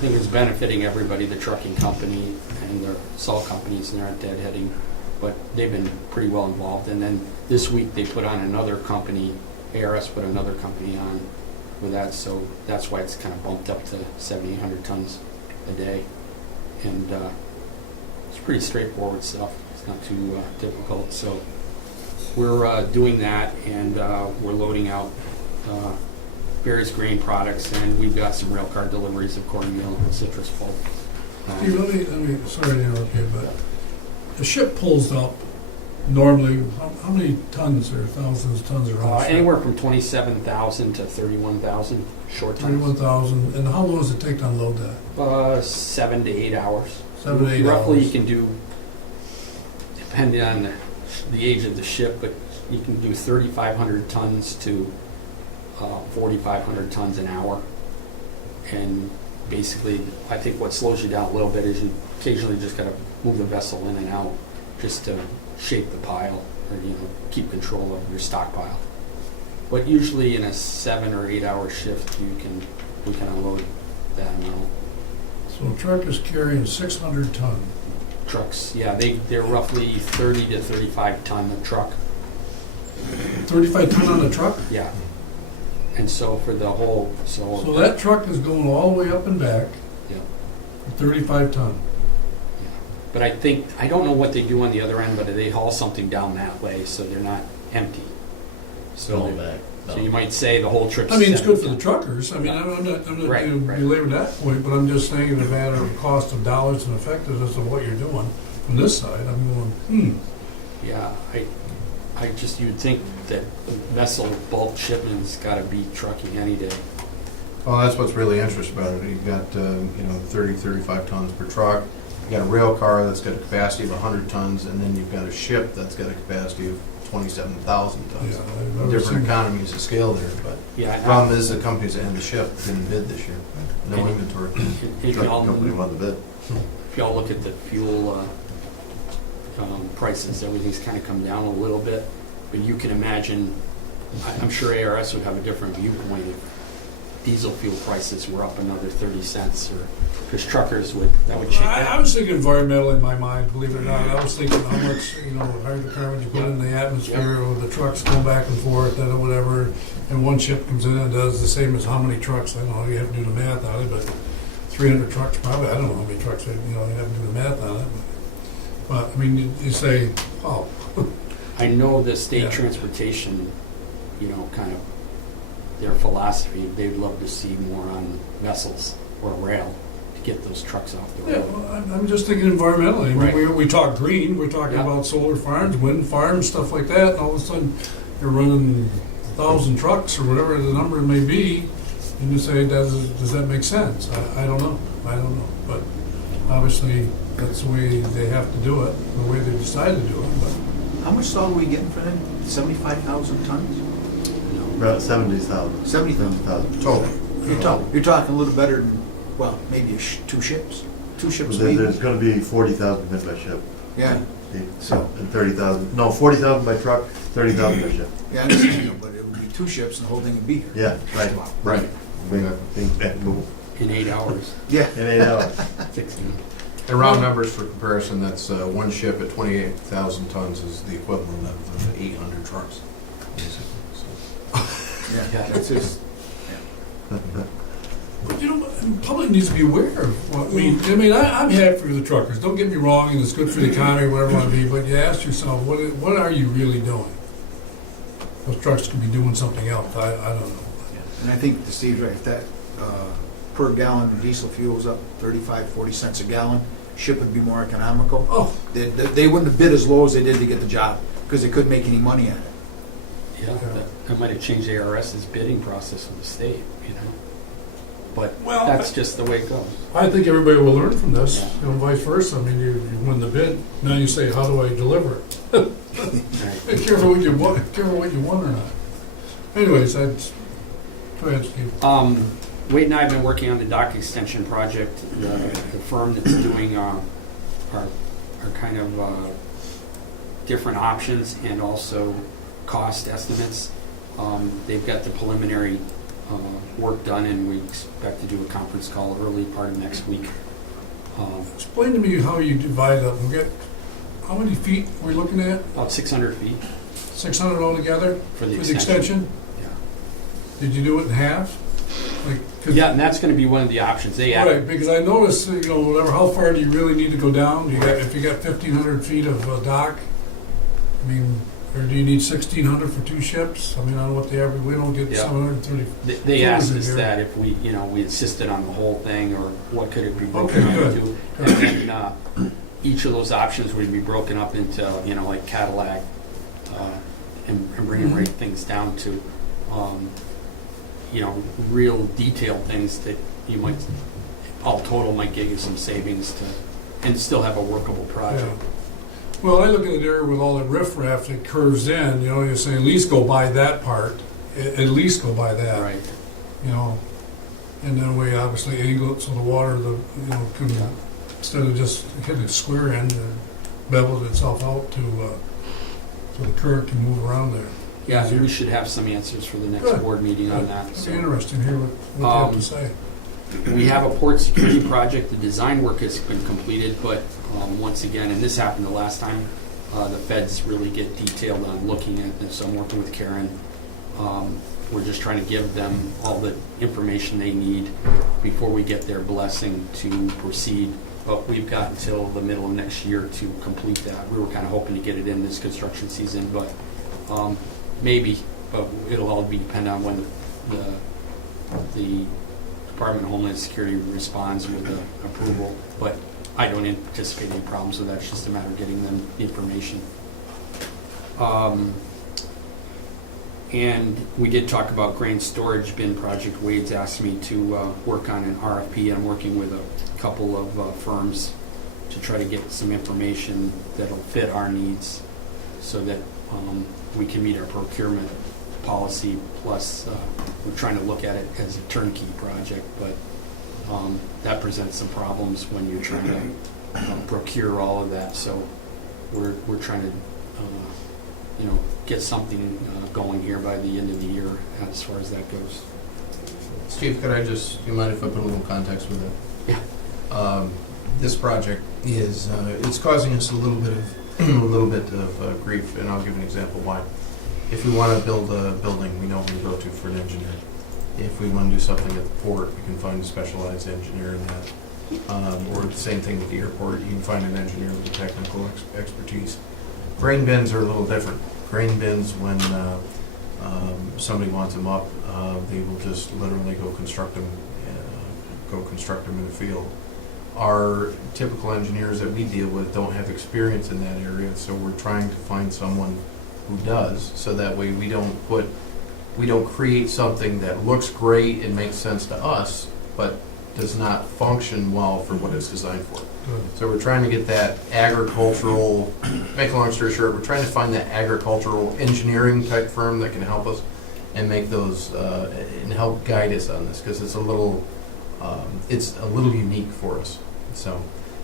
think it's benefiting everybody, the trucking company and the salt companies, and they're not deadheading, but they've been pretty well involved. And then this week they put on another company, ARS put another company on with that, so that's why it's kind of bumped up to 7,800 tons a day. And it's pretty straightforward stuff. It's not too difficult. So we're doing that, and we're loading out various grain products, and we've got some rail car deliveries of cornmeal and citrus pulp. Steve, let me, sorry to interrupt you, but the ship pulls up normally, how many tons or thousands of tons are on? Anywhere from 27,000 to 31,000 short tons. 31,000, and how long does it take to unload that? 7 to 8 hours. 7 to 8 Roughly, hours. you can do, depending on the age of the ship, but you can do 3,500 tons to 4,500 tons an hour. And basically, I think what slows you down a little bit is you occasionally just got to move the vessel in and out just to shape the pile or, keep control of your stockpile. But usually in a 7 or 8 hour shift, we can unload that amount. So a truck is carrying 600 ton. Trucks, yeah, they're roughly 30 to 35 ton a truck. 35 ton on a truck? Yeah. And so for the whole, So that truck is going all the way up and back. Yeah. 35 ton. But I don't know what they do on the other end, but they haul something down that way, so they're not empty. Going back. So you might say the whole trip's I mean, it's good for 7 the truckers. I mean, I'm not Right, going to right. belabor that point, but I'm just saying in a matter of cost of dollars and effectiveness of what you're doing from this side, I'm going, Yeah, you'd think that vessel bulk shipment's gotta be trucking any day. Well, that's what's really interesting about it. You've got, 30, 35 tons per truck. You've got a rail car that's got a capacity of 100 tons, and then you've got a ship that's got a capacity of 27,000 tons. yeah. I've never Different seen- economies of scale there, but Yeah, the problem is the companies that own the ship didn't bid this year. No And- inventory. if Truck y'all, company won the bid. if y'all look at the fuel prices, everything's kinda come down a little bit, but you can imagine, I'm sure ARS would have a different viewpoint if diesel fuel prices were up another 30 cents, or, because truckers that would change. I was thinking environmental in my mind, believe it or not. I was thinking how much, hydrocarbons you put in the atmosphere, or the trucks go back and forth, and whatever, and one ship comes in and does the same as how many trucks. I don't know, you have to do the math on it, but 300 trucks probably, I don't know how many trucks, you have to do the math on it. But, I mean, you say, oh, I know the state Yeah. transportation, kind of their philosophy, they'd love to see more on vessels or rail to get those trucks off the yeah, road. well, I'm just thinking environmentally. I mean, Right. we talk green, we're talking Yeah. about solar farms, wind farms, stuff like that, and all of a sudden, you're running 1,000 trucks or whatever the number may be, and you say, does that make sense? I don't know. But obviously, that's the way they have to do it, the way they decide to do it. But How much salt are we getting for them? 75,000 tons? About 70,000. 70,000. Total. You're talking a little better than, well, maybe 2 ships. 2 ships maybe. There's gonna be 40,000 bid by ship. Yeah, So, and 30,000, no, 40,000 by truck, 30,000 by ship. yeah, I understand, but it would be 2 ships and the whole thing would be here. Yeah, right. Right. Things that move In 8 hours, Yeah. in 8 hours. 16. And round numbers for comparison, that's one ship at 28,000 tons is the equivalent of 800 trucks, basically. So, Yeah, it's just, But the public needs to be aware of what, I'm happy for the truckers, don't get me wrong, and it's good for the economy, whatever it might be, but you ask yourself, what are you really doing? Those trucks could be doing something else, I don't know. and I think the Steve's right, if that per gallon diesel fuel is up 35, 40 cents a gallon, ship would be more economical. Oh, They wouldn't have bid as low as they did to get the job, because they couldn't make any money at it. Yeah, that might have changed ARS's bidding process with the state, But Well, that's just the way it goes. I think everybody will learn from this, vice versa, I mean, you win the bid, now you say, how do I deliver it? Right. Be careful what you want or not. Anyways, go ahead, Steve. Wade and I have been working on the dock extension project. The firm that's doing our kind of different options and also cost estimates. They've got the preliminary work done, and we expect to do a conference call early part of next week. Explain to me how you divide up, how many feet we're looking at? About 600 feet 600 altogether for the for the extension. extension? Yeah. Did you do it in half? Yeah, and that's going to be one of the options. Right, because I noticed, whatever, how far do you really need to go down? If you got 1,500 feet of dock, or do you need 1,600 for 2 ships? I don't know what the average, we don't get Yeah. 730. They asked What us is it here? that if we insisted on the whole thing, or what could it be broken Okay, up good. into. And then each of those options would be broken up into, like Cadillac, and bringing rate things down to, real detailed things that you might, all total might get you some savings and still have a workable project. Yeah. Well, I look at it there with all the riffraff that curves in, you say at least go by that part, at least go by that. Right. And then we obviously angle it so the water, can, instead of just hitting a square end, bevels itself out to, so the current can move around there. Yeah, Easier. we should have some answers for the next Good. board meeting on that. It'd so. be interesting to hear what you have to say. We have a port security project. The design work has been completed, but once again, and this happened the last time, the feds really get detailed on looking at this. So I'm working with Karen. We're just trying to give them all the information they need before we get their blessing to proceed. But we've got until the middle of next year to complete that. We were kind of hoping to get it in this construction season, but maybe. But it'll all be dependent on when the Department of Homeland Security responds with the approval. But I don't anticipate any problems with that. It's just a matter of getting them the information. And we did talk about grain storage bin project. Wade's asked me to work on an RFP. I'm working with a couple of firms to try to get some information that'll fit our needs so that we can meet our procurement policy. Plus, we're trying to look at it as a turnkey project, but that presents some problems when you're trying to procure all of that. So we're trying to get something going here by the end of the year as far as that goes. Steve, could do you mind if I put a little context with it? Yeah. This project is, it's causing us a little bit of grief, and I'll give an example why. If we want to build a building, we know who to go to for an engineer. If we want to do something at the port, we can find a specialized engineer in that. Or the same thing with the airport, you can find an engineer with the technical expertise. Grain bins are a little different. Grain bins, when somebody wants them up, they will just literally go construct them in the field. Our typical engineers that we deal with don't have experience in that area, so we're trying to find someone who does, so that way we don't create something that looks great and makes sense to us, but does not function well for what it's designed for. So we're trying to get that agricultural, make a long story short, we're trying to find that agricultural engineering type firm that can help us and make those, and help guide us on this, because it's a little unique for us. So,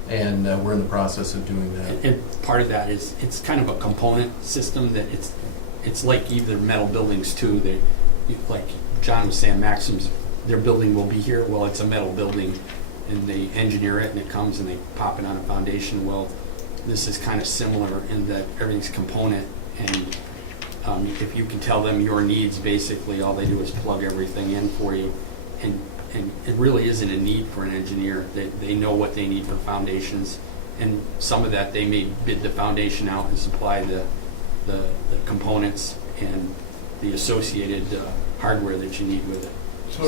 and we're in the process of doing that. And part of that is it's kind of a component system that it's like either metal buildings too. Like John was saying, Maxim's, their building will be here. Well, it's a metal building, and they engineer it, and it comes, and they pop it on a foundation. Well, this is kind of similar in that everything's component, and if you can tell them your needs, basically all they do is plug everything in for you, and it really isn't a need for an engineer. They know what they need for foundations, and some of that they may bid the foundation out and supply the components and the associated hardware that you need with it. So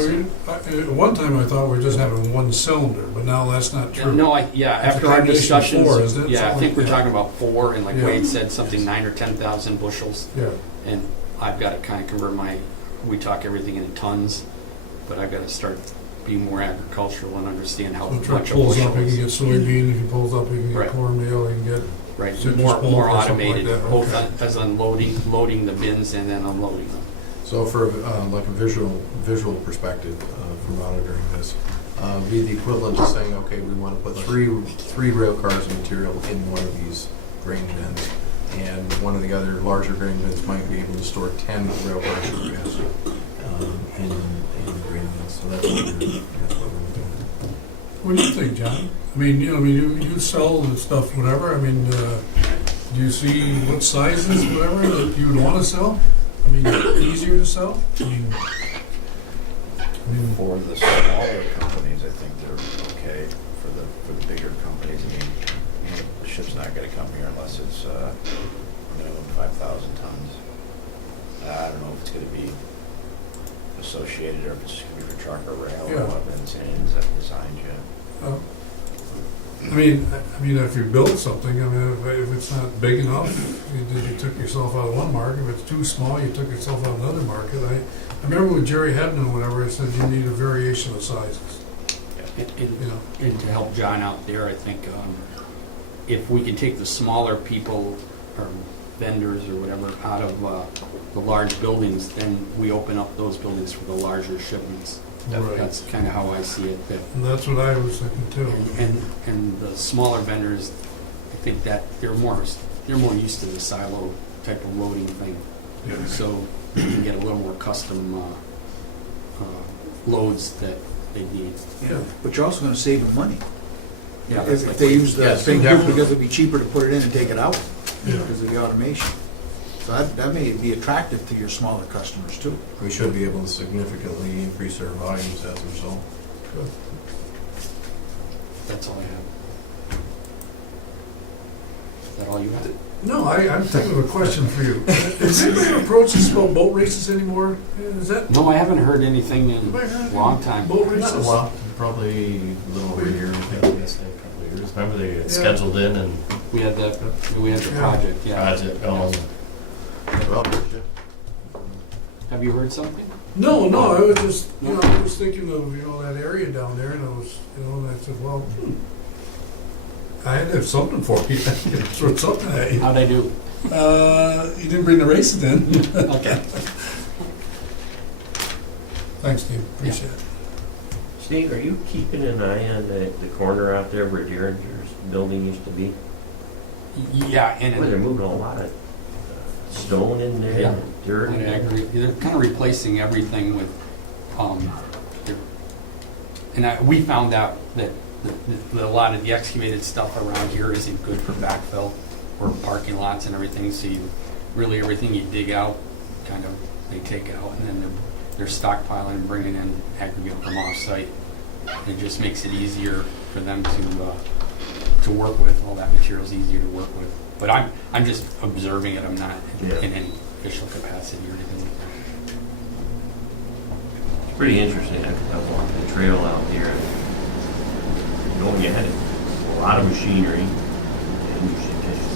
at one time I thought we were just having one cylinder, but now that's not true. No, It's after a our combination of discussions, 4, isn't it? yeah, I Something think we're like that. talking about 4, and like Yeah. Wade said, something 9 or 10,000 bushels. Yeah. And I've got to kind of convert we talk everything in tons, but I've got to start being more agricultural and understand how So the truck much a pulls bushel up, you can get is. soybean, if he pulls up, you can Right. get cornmeal, you can get, Right, citrus more pulp or something automated, like that, both okay. as loading the bins and then unloading them. So for like a visual perspective for monitoring this, be the equivalent of saying, okay, we want to put three rail cars of material in one of these grain bins, and one of the other larger grain bins might be able to store 10 rail cars of gas in the grain bins. So that's what we're doing. what do you think, John? I mean, you sell the stuff, whatever, I mean, do you see what sizes, whatever, that you would want to sell? I mean, easier to sell? I mean, For the smaller companies, I think they're okay. For the bigger companies, I mean, the ship's not gonna come here unless it's minimum 5,000 tons. I don't know if it's gonna be associated or if it's just gonna be for truck or rail Yeah. or what, but it's that designed yet. I mean, I mean, if you build something, I mean, if it's not big enough, you took yourself out of one market. If it's too small, you took yourself out of another market. I remember with Jerry Hebden, whenever it said you need a variation of sizes. You know, And to help John out there, I think if we can take the smaller people or vendors or whatever out of the large buildings, then we open up those buildings for the larger shipments. Right. That's kind of how I see it. And that's what I was thinking too. And the smaller vendors, I think that they're more used to the silo type of loading thing. Yeah. So you can get a little more custom loads that they need. Yeah, but you're also gonna save them money. Yeah, that's If like they use the Yes, same definitely. because it'd be cheaper to put it in and take it out Yeah. because of the automation. So that may be attractive to your smaller customers too. We should be able to significantly increase our volumes as a result. Good. That's all I have. Is that all you have? No, I'm thinking of a question for you. Is anybody approaches about boat races anymore? Is that No, I haven't heard anything in a long time. boat Not races? a while, probably a little over a year, I I think. guess a couple of years. Remember they got Yeah. scheduled in and We had the Yeah. project, yeah. project going. Well, Have you heard something? No, I was just, I was thinking of, that area down there, and I was, and I said, well, I had to have something for you. Throw something at you. How'd I do? You didn't bring the races in. Okay. Thanks, Steve. Appreciate it. Steve, are you keeping an eye on the corner out there where Derringer's building used to be? Yeah, and Boy, they're moving a lot of stone in there, Yeah. and dirt. And they're kind of replacing everything with, we found out that a lot of the excavated stuff around here isn't good for backfill or parking lots and everything, so really everything you dig out, kind of, they take out, and then they're stockpiling and bringing in aggregate from off-site. It just makes it easier for them to work with, all that material's easier to work with. But I'm just observing it, I'm not in any official capacity or anything like that. It's pretty interesting. I've walked the trail out here, and you had a lot of machinery, and you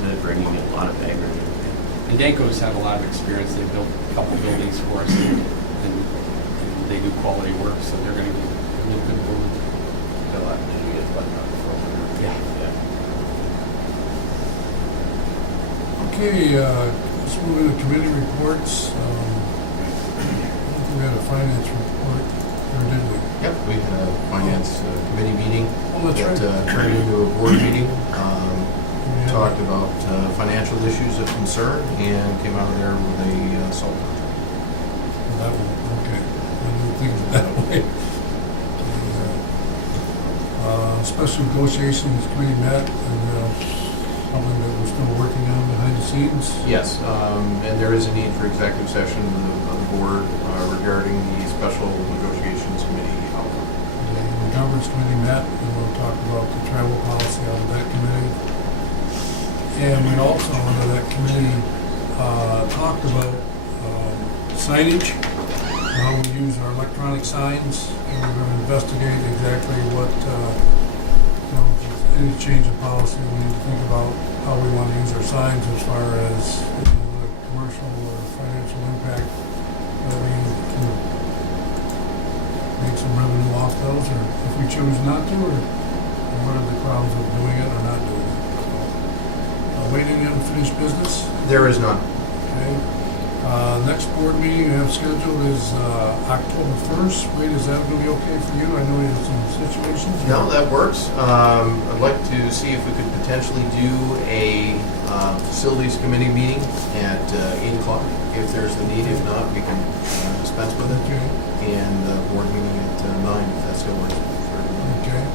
said bringing in a lot of aggregate. And Danco's have a lot of experience, they built a couple buildings for us, and they do quality work, so they're gonna be a little good building. Yeah. Okay, let's move into committee reports. I don't think we had a finance report, or did we? Yep, we had a finance committee meeting Oh, that's that right. turned into a board meeting. Yeah. Talked about financial issues of concern and came out of there with a salt project. That one, okay. I didn't think of it that way. Special negotiations committee met, and something that we're still working on behind the scenes. Yes, and there is a need for executive session of the board regarding the special negotiations committee outcome. The governance committee met, and we'll talk about the travel policy out of that committee. And we also, under that committee, talked about signage, how we use our electronic signs, and we're going to investigate exactly what, any change in policy, we need to think about how we want to use our signs as far as the commercial or financial impact, that we can make some revenue off those, or if we choose not to, or what are the problems of doing it or not doing it. So, waiting on unfinished business. There is none. Okay. Next board meeting we have scheduled is October 1st. Wait, is that going to be okay for you? I know you have some situations. No, that works. I'd like to see if we could potentially do a facilities committee meeting at 8 o'clock, if there's the need. If not, we can dispense with it. Okay. And the board meeting at 9, if that still works for everyone. Okay.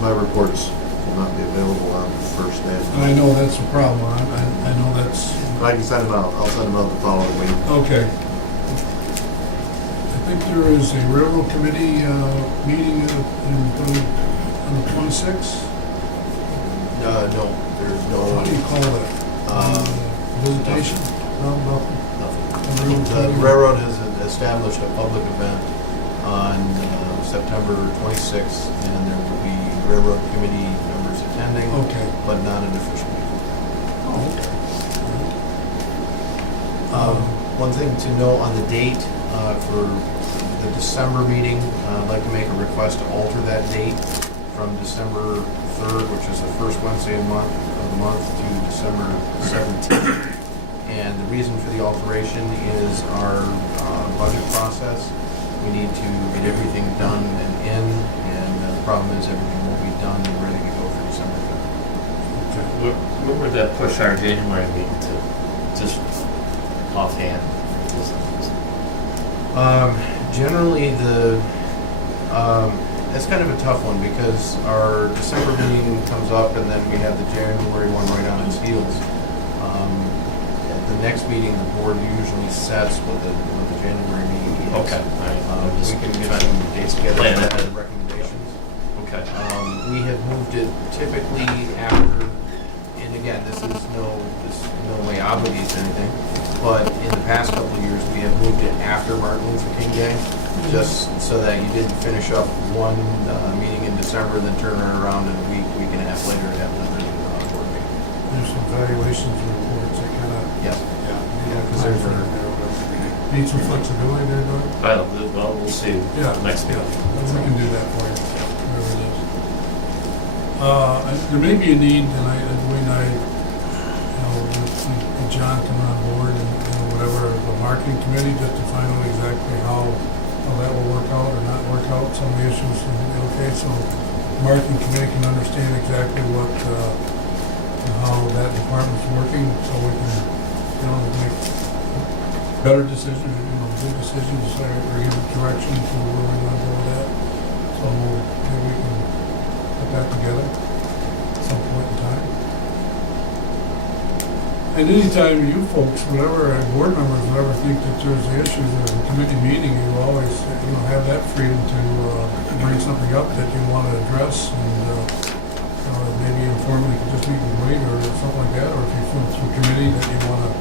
My reports will not be available on the first day. And I know that's a problem. I know that's... I can send them out. I'll send them out the following week. Okay. I think there is a railroad committee meeting on the 26th. No, there's no. What do you call that? Visitation? No, nothing. Nothing. The railroad has established a public event on September 26th, and there will be railroad committee members attending, Okay. but not an official meeting. Oh, okay. One thing to note on the date for the December meeting, I'd like to make a request to alter that date from December 3rd, which is the first Wednesday of the month, to December 17th. And the reason for the alteration is our budget process. We need to get everything done and in, and the problem is everything won't be done and ready to go for December 3rd. Where would that push our January meeting to? Just offhand? Generally, it's kind of a tough one because our December meeting comes up and then we have the January one right on its heels. At the next meeting, the board usually sets what the January meeting is. Okay, all right. We can get some dates together Plan and ahead. recommendations. Okay. We have moved it typically after, and again, this in no way obligates anything, but in the past couple of years, we have moved it after Martin Luther King Day, just so that you didn't finish up one meeting in December, then turn it around in a week and a half later and have another board meeting. There's some valuations reports that kind of, Yes. because there's need some flexibility there, Doug. Well, we'll see. Yeah. Next meeting. We can do that for you, whatever it is. There may be a need, and with John coming on board and whatever, the marketing committee, just to find out exactly how that will work out or not work out, some of the issues, okay, so the marketing committee can understand exactly what, how that department's working, so we can, make better decisions, good decisions, or give direction to where we want to go with that. So maybe we can put that together at some point in time. And anytime you folks, whatever, board members, whatever, think that there's issues or a committee meeting, you always, have that freedom to bring something up that you want to address, and maybe informally you can just meet and wait or something like that, or if you feel through committee that you want to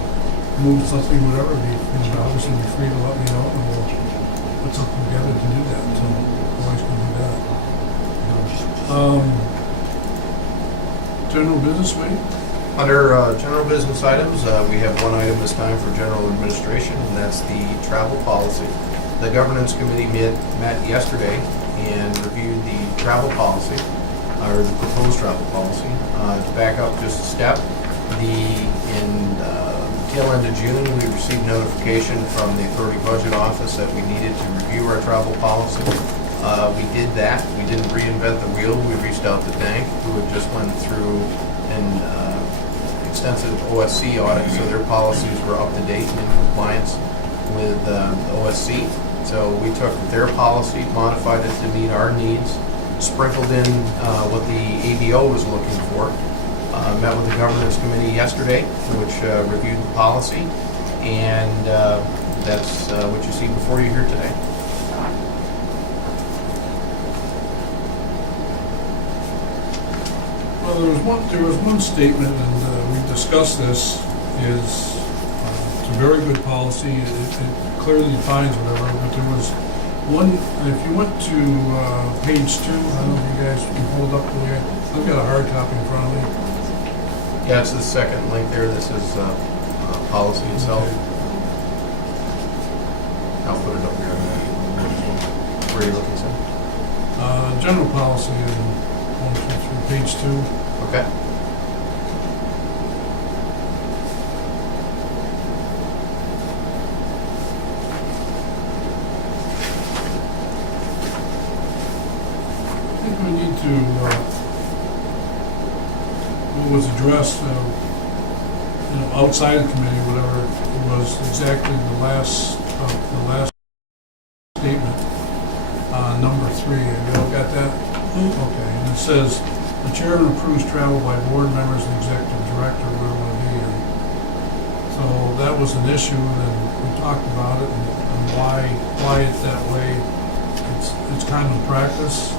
move something, whatever, obviously be free to let me know, and we'll put something together to do that. So always can do that. General business meeting? Under general business items, we have one item this time for general administration, and that's the travel policy. The governance committee met yesterday and reviewed the travel policy, or the proposed travel policy. To back up just a step, in tail end of June, we received notification from the authority budget office that we needed to review our travel policy. We did that. We didn't reinvent the wheel. We reached out to Dank, who had just went through an extensive OSC audit, so their policies were up to date and in compliance with the OSC. So we took their policy, modified it to meet our needs, sprinkled in what the ABO was looking for. Met with the governance committee yesterday, which reviewed the policy, and that's what you see before you here today. Well, there was one statement, and we discussed this, it's a very good policy, it clearly defines whatever, but there was one, if you went to page 2, I don't know if you guys can hold up the way, I've got a hard copy in front of me. Yeah, it's the second link there. This is policy itself. Okay. I'll put it up here. Where are you looking, sir? General policy in page 2. Okay. I think we need to, what was addressed, outside the committee, whatever, it was exactly the last statement, number 3. Have you all got that? Okay, and it says, the chairman approves travel by board members and executive director, where it want to be. And so that was an issue, and we talked about it, and why it's that way. It's kind of practice.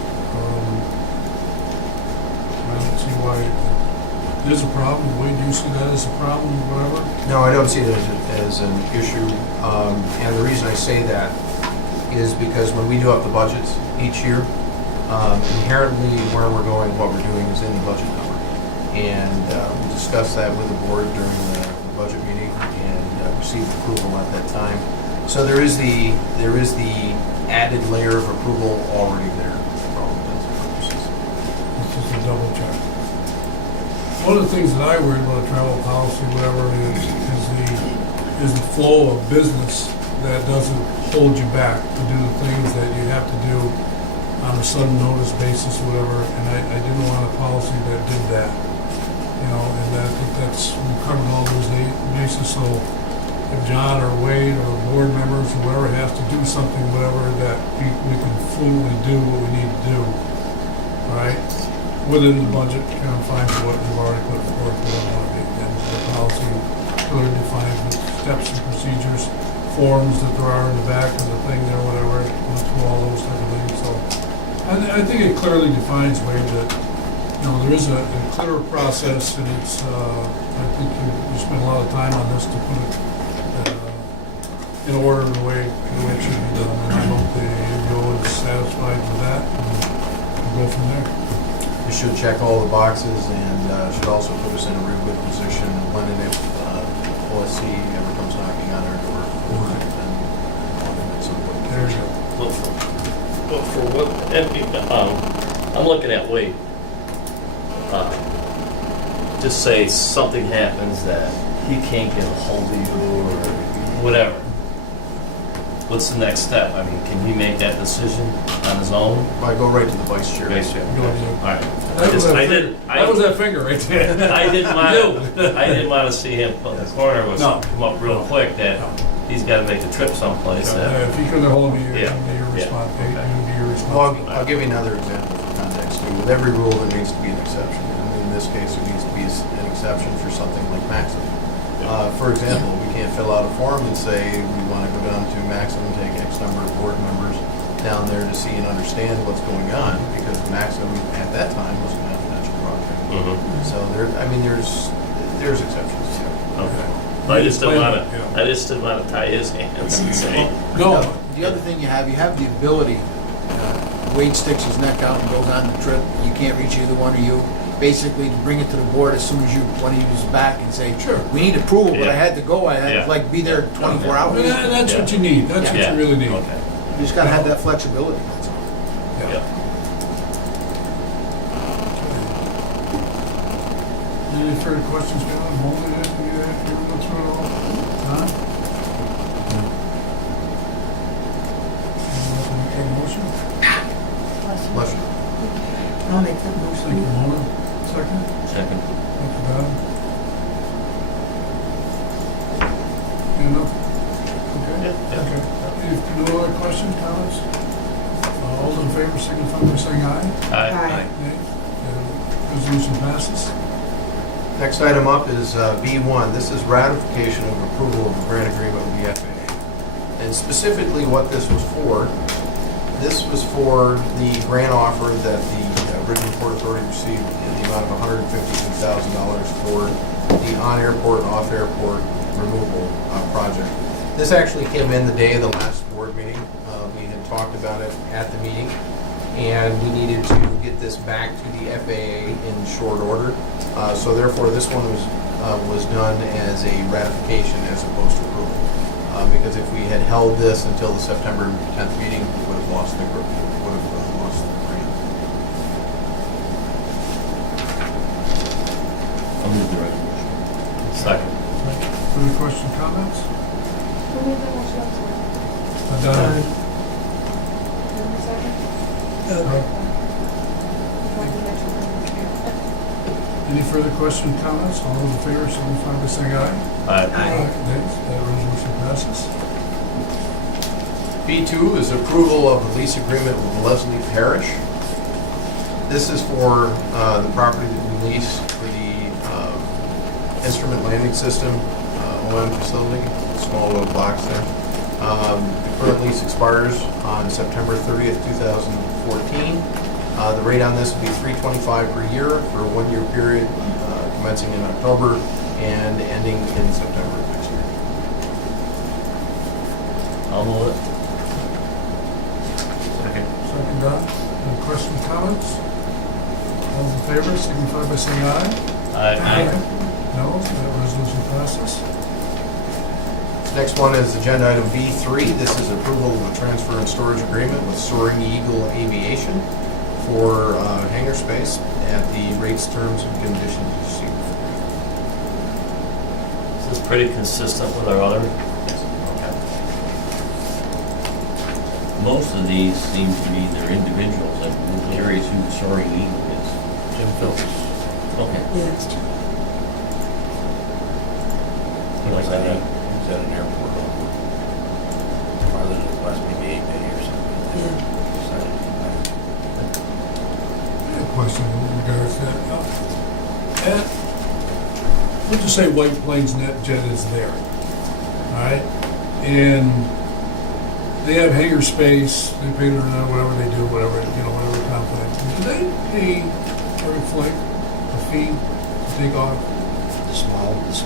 I don't see why it is a problem. Wade, do you see that as a problem, whatever? No, I don't see it as an issue. And the reason I say that is because when we do up the budgets each year, Inherently, where we're going, what we're doing is in the budget number. And we discussed that with the board during the budget meeting and received approval at that time. So there is the added layer of approval already there for all intents and purposes. It's just a double check. One of the things that I worry about travel policy, whatever, is the flow of business that doesn't hold you back to do the things that you have to do on a sudden notice basis, whatever. And I didn't want a policy that did that. You know, and I think we've covered all those bases. So if John or Wade or board members or whoever has to do something, whatever, that we can fluently do what we need to do, all right? Within the budget confines of what we've already put forth, and the policy clearly defines the steps and procedures, forms that there are in the back of the thing there, whatever, goes through all those type of things. So I think it clearly defines, Wade, that there is a clearer process, and it's I think you spent a lot of time on this to put it in order the way it should be done. And I hope the ABO is satisfied with that, and we'll go from there. We should check all the boxes and should also put us in a real good position when and if OSC ever comes knocking on our door for it, and at some point. There you go. Well, for what, I'm looking at Wade. Just say something happens that he can't get a hold of you or whatever. What's the next step? I mean, can he make that decision on his own? I go right to the vice chair. Vice chair. Go ahead. All right. That was that finger right there. I didn't want to see him put the corner was come up real quick that he's got to make a trip someplace. If he couldn't hold me, Yeah. it would be your response. Okay. It would be your Well, response. I'll give you another example for context too. With every rule, there needs to be an exception. And in this case, there needs to be an exception for something like Maxim. For example, we can't fill out a form and say we want to go down to Maxim and take X number of board members down there to see and understand what's going on, because Maxim at that time was a confidential project. Mhm. So there's exceptions too. Okay. I just didn't want to tie his hands and say, No. The other thing you have the ability, Wade sticks his neck out and goes on the trip, you can't reach either one of you, basically to bring it to the board as soon as you want to use back and say, Sure. we need approval, but I Yeah. had to go, I had Yeah. to like be there 24 hours. And that's what you need. That's what yeah, you really need. Okay. You just gotta have that flexibility, that's all. Yeah. Any further questions, John? Hold it after you go through it all? Huh? Make a motion? Bless you. I'll make that Thank motion. you, Mona. Second? Second. Thank you, Bob. Enough? Okay? Yeah. Okay. If no other questions, comments? All those in favor, signify by saying aye. Aye. Nay. Resolution passes. Next item up is B1. This is ratification of approval of the grant agreement with the FAA. And specifically what this was for the grant offer that the Richmond Port Authority received in the amount of $152,000 for the on-airport and off-airport removal project. This actually came in the day of the last board meeting. We had talked about it at the meeting, and we needed to get this back to the FAA in short order. So therefore, this one was done as a ratification as opposed to approval. Because if we had held this until the September 10th meeting, we would have lost the grant. I'll move the resolution. Second. Further questions, comments? Who made that motion? I'm sorry. Done. Who made the second? Any further questions, comments? All those in favor, signify by saying aye. Aye. Nays? That resolution passes. B2 is approval of the lease agreement with Leslie Parish. This is for the property that we lease for the instrument landing system, OM facility, small little box there. The current lease expires on September 30th, 2014. The rate on this will be $325 per year for a one-year period, commencing in October and ending in September of next year. I'll move it. Second. Second, Don. Any questions, comments? All in favor, signify by saying aye. No, that resolution passes. Next one is agenda item B3. This is approval of a transfer and storage agreement with Soaring Eagle Aviation for hangar space at the rates, terms, and conditions you see. This is pretty consistent with our other. Okay. Most of these seem to be they're individuals. I'm curious who the Soaring Eagle is. Jim Phillips. Okay. Yeah, that's true. He was at an airport over farther than West BBA Bay or something. Yeah. Decided to come back. I have a question in regards to that. Let's just say White Plains NetJet is there, all right? And they have hangar space, they pay their, whatever they do, whatever, whatever conflict. Do they pay every flight a fee to take off? The smaller ones?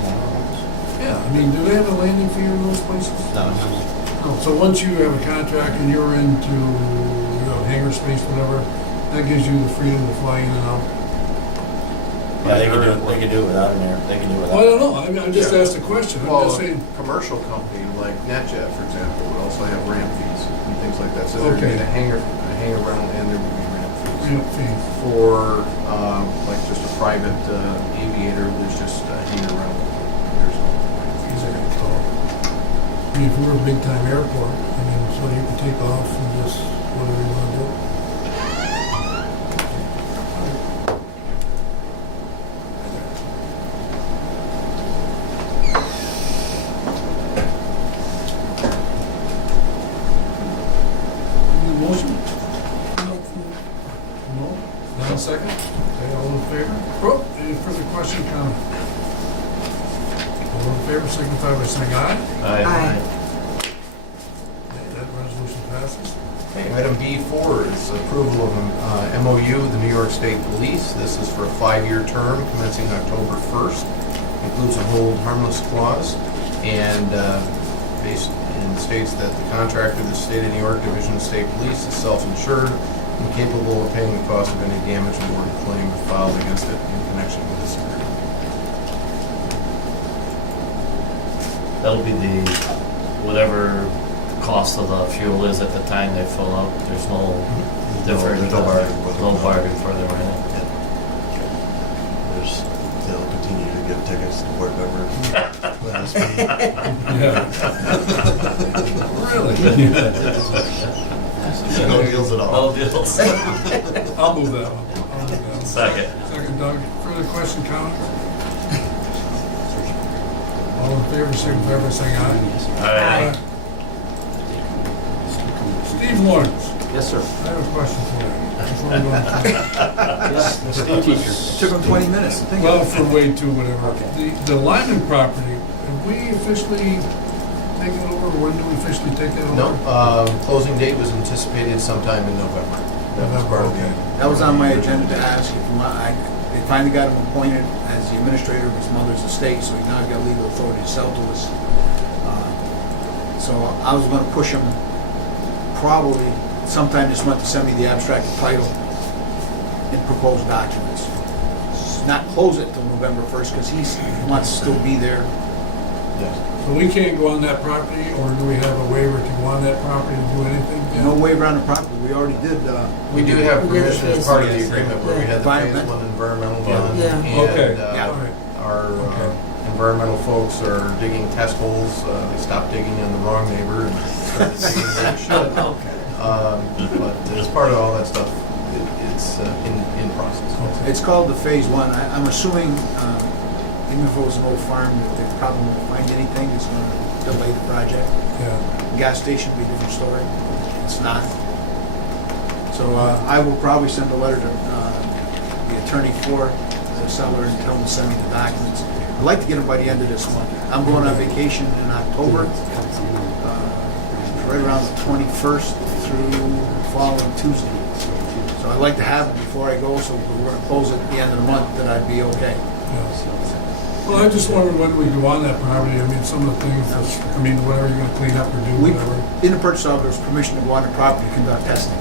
Yeah, I mean, do they have a landing fee in those places? No. No, so once you have a contract and you're into, hangar space, whatever, that gives you the freedom to fly in and out. Yeah, they can do it without an air. They can do it Well, without. I don't know, I mean, I just asked a question, I'm Well, just saying. a commercial company like NetJet, for example, would also have ramp fees and things like that. So there'd Okay. be a hangar rental and there would be ramp fees. Ramp fee. For like just a private aviator, there's just a hangar rental. There's no ramp fees. I mean, if we're a big time airport, I mean, so you can take off and just whatever you want to do. Any motion? No? Not a second? Okay, all in favor? Oh, any further question, comment? All in favor, signify by saying aye. Aye. Okay, that resolution passes. Okay, item B4 is approval of an MOU with the New York State Police. This is for a 5-year term commencing October 1st. Includes a hold harmless clause and states that the contractor, the State of New York Division of State Police, is self-insured and capable of paying the cost of any damage award claim filed against it in connection with this agreement. That'll be the, whatever the cost of the fuel is at the time they fill up. There's no different. There's no bargain with No them. bargain for them, right? They'll continue to give tickets to board members. Yeah. Really? No deals at all. No deals. I'll move that one. Second. Second, Doug. Further question, comment? All in favor, signify by saying aye. Aye. Steve Lawrence, Yes, sir. I have a question for you. Before we go on. Steve teacher. It took them 20 minutes to think Well, of it. for way two, whatever. Okay. The Lyman property, have we officially taken it over, or when do we officially take it over? No, closing date was anticipated sometime in November. That was part of the. That was on my agenda to ask if you want, they finally got him appointed as the administrator of his mother's estate, so he now got legal authority to sell to us. So I was gonna push him probably sometime this month to send me the abstract title and proposed documents. Not close it till November 1st, because he wants to still be there. So we can't go on that property, or do we have a waiver to go on that property and do anything? No waiver on the property, we already did, We do have We did permission as phase part of the one. agreement where we had the phase Environmental. one environmental done. Yeah. Okay. And Yeah. All right. our Okay. environmental folks are digging test holes. They stopped digging on the wrong neighbor and started digging where they should. But as part of all that stuff, it's in process. it's called the phase one. I'm assuming, even if it was an old farm, that they probably won't find anything that's gonna delay the project. Yeah. Gas station would be a different story. It's not. So I will probably send a letter to the attorney for the seller and tell him to send me the documents. I'd like to get them by the end of this month. I'm going on vacation in October, right around the 21st through the following Tuesday. So I'd like to have it before I go, so if we're going to close it at the end of the month, that I'd be okay. Well, I just wondered when we go on that property, I mean, some of the things, whatever you're gonna clean up or do, We, whatever. in the purchase order, there's permission to go on the property to conduct testing.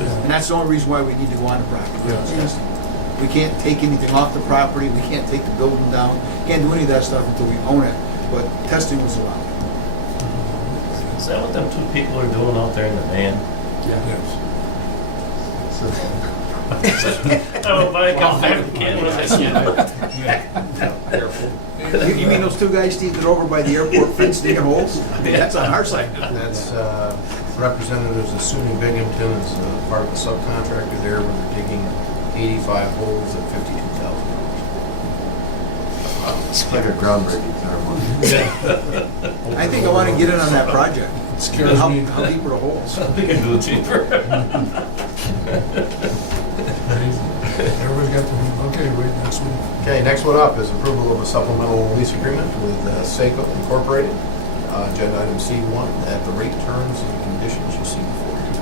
And that's the only reason why we need to go on the property. Yes. We can't take anything off the property, we can't take the building down, can't do any of that stuff until we own it, but testing was allowed. Is that what them two people are doing out there in the van? Yes. Oh, my God, I have cameras, I can't. You mean those two guys, Steve, that are over by the airport fence digging holes? I mean, that's on our side. That's Representatives assuming Binghamton is part of the subcontractor there where they're digging 85 holes at $52,000. It's like a groundbreaking ceremony. I think I want to get in on that project. It scares How me. deep are the holes? We can do it cheaper. Everybody's got the, okay, wait, next one. Okay, next one up is approval of a supplemental lease agreement with Seiko Incorporated. Agenda item C1, at the rate, terms, and conditions you see before you.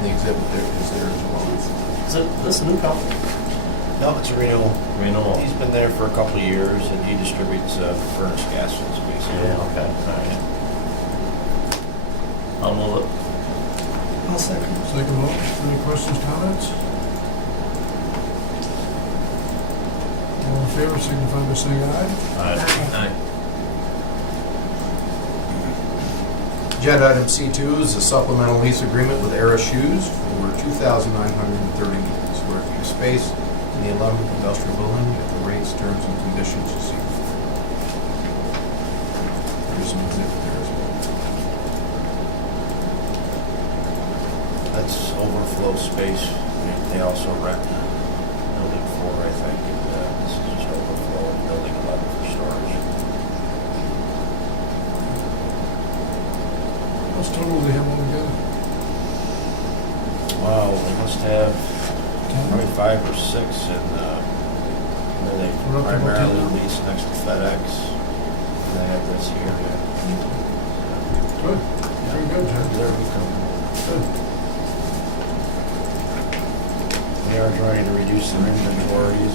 And the exhibit there is there as well. Is it this new company? No, it's a renewal. Renewal. He's been there for a couple of years, and he distributes furnace gases, basically. Yeah, okay, all right. I'll move it. I'll second. Second motion, any questions, comments? All in favor, signify by saying aye. Aye. Agenda item C2 is a supplemental lease agreement with Era Shoes for 2,930 square feet of space in the 11th industrial building at the rates, terms, and conditions you see. There's some exhibit there as well. That's overflow space. They also rent building 4, I think, and this is just overflow in building 11 for storage. What's total they have altogether? Wow, they must have probably 5 or 6, and then they We're up to about 10 primarily now? lease next to FedEx. And they have this here, yeah. Good, very good, Judge. There we go. Good. They are trying to reduce their inventories.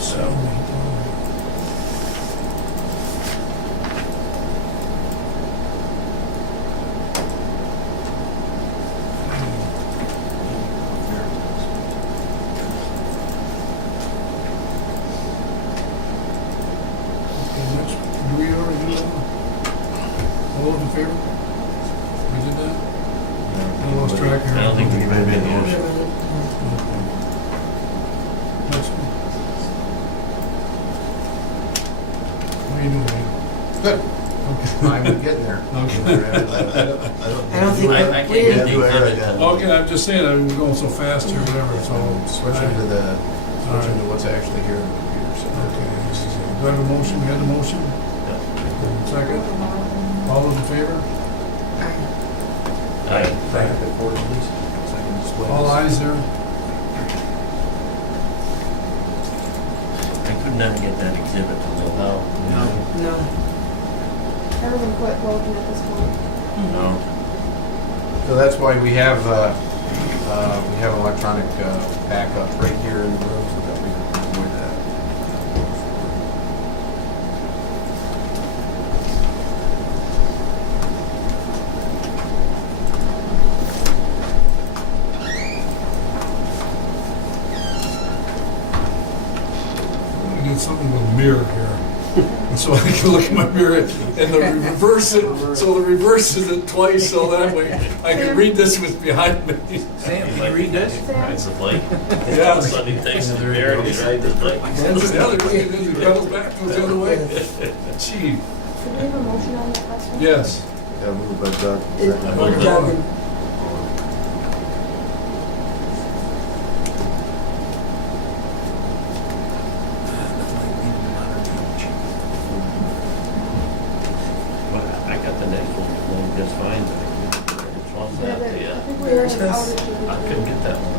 So, Okay, next, do we already do that? All those in favor? We did that? I lost track here. I don't think we Anybody made the motion? Next one. What are you doing, man? Good. Okay. I'm getting there. Okay. I don't think I we- can't we get didn't- the exhibit. Okay, I'm just saying, I'm going so fast here, whatever, so. Switching to what's actually here in the computer. So Okay, do I have a motion? We had a motion? Second? All those in favor? Aye. Back and forth, please. So I can display All this. ayes there? I could never get that exhibit to the now. No. Everyone quit voting at this point. No. So that's why we have electronic backup right here in the room so that we can avoid that. I need something with a mirror here. So I can look in my mirror and the reverse it, so the reverse is it twice, so that way I can read this with behind me. Sam, can you read this? Rides the plate. Yeah. Somebody takes the beer and he rides the plate. That's the other way, it is, it pedals back, goes the other way. Gee, Did we have a motion on that last one? yes. Yeah, moved by Doug. It- second by Okay. Doug. Doug and- I got the next one going just fine. Which one's Yeah, that? but The, I think we were in Veritas. outage. I couldn't get that one.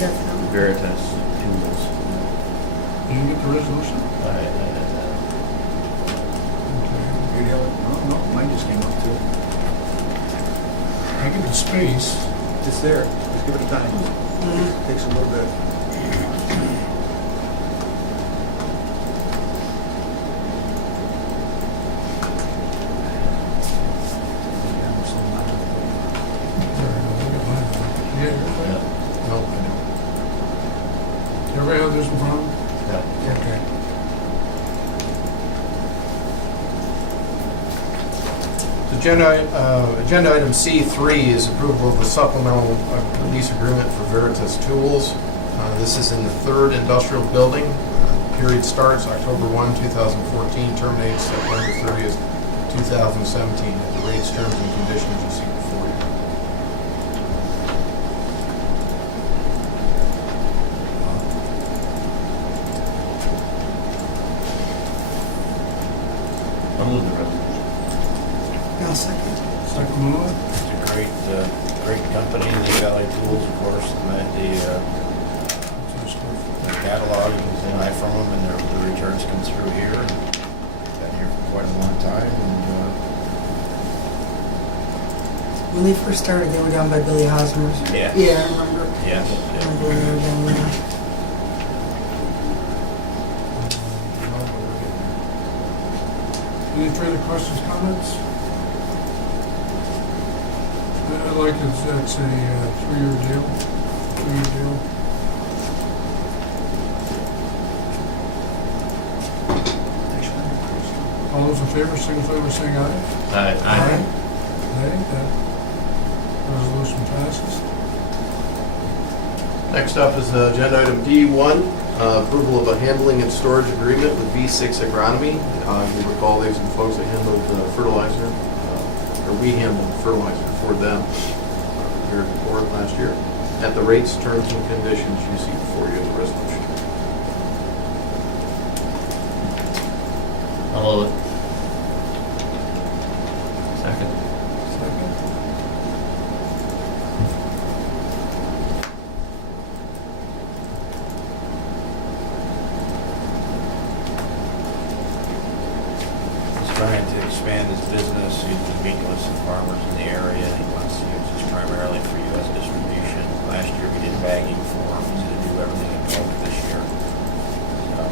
That's not- Veritas Fuels. Did you get the resolution? I had that. Okay. No, mine just came up too. I get the space. It's there, just give it time. Takes a little bit. There, I got mine. Everybody have this in front of them? Yeah. Okay. Agenda item C3 is approval of the supplemental lease agreement for Veritas Tools. This is in the 3rd Industrial Building. Period starts October 1, 2014, terminates September 30th, 2017. At the rates, terms, and conditions you see before you. I'll move the resolution. I'll second. Second Malloy. It's a great company, the Valley Tools, of course, the catalog is in from them, and the returns come through here. Been here for quite a long time, and When they first started, they were down by Billy Hosmer's. Yes. Yeah, I remember. yes, I remember when they were down there. Any further questions, comments? I like it, it's a 3-year deal. 3-year deal. All those in favor, signify by saying aye. Aye. Nay, that resolution passes. Next up is agenda item D1, approval of a handling and storage agreement with V6 Agronomy. You recall these are the folks that handled fertilizer, or we handled fertilizer for them here at the board last year. At the rates, terms, and conditions you see before you in the resolution. I'll move it. Second. Second. he's trying to expand his business. He's been meeting with some farmers in the area, and he wants to use this primarily for U.S. distribution. Last year, we did bagging for him. He's going to do everything in bulk this year. So,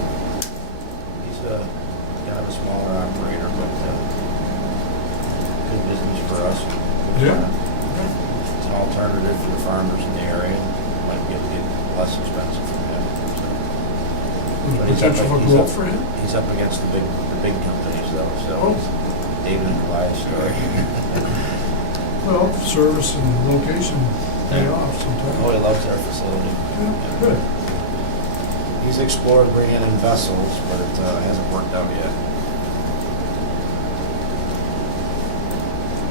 he's kind of a smaller operator, but good business for us. Yeah. It's an alternative for the farmers in the area. Might be able to get less expensive from him. So, Potential for growth for him? he's up against the big companies though, so Oh. David and Goliath story. Well, service and location pay off sometimes. Oh, he loves our facility. Yeah, good. He's explored bringing in vessels, but it hasn't worked out yet.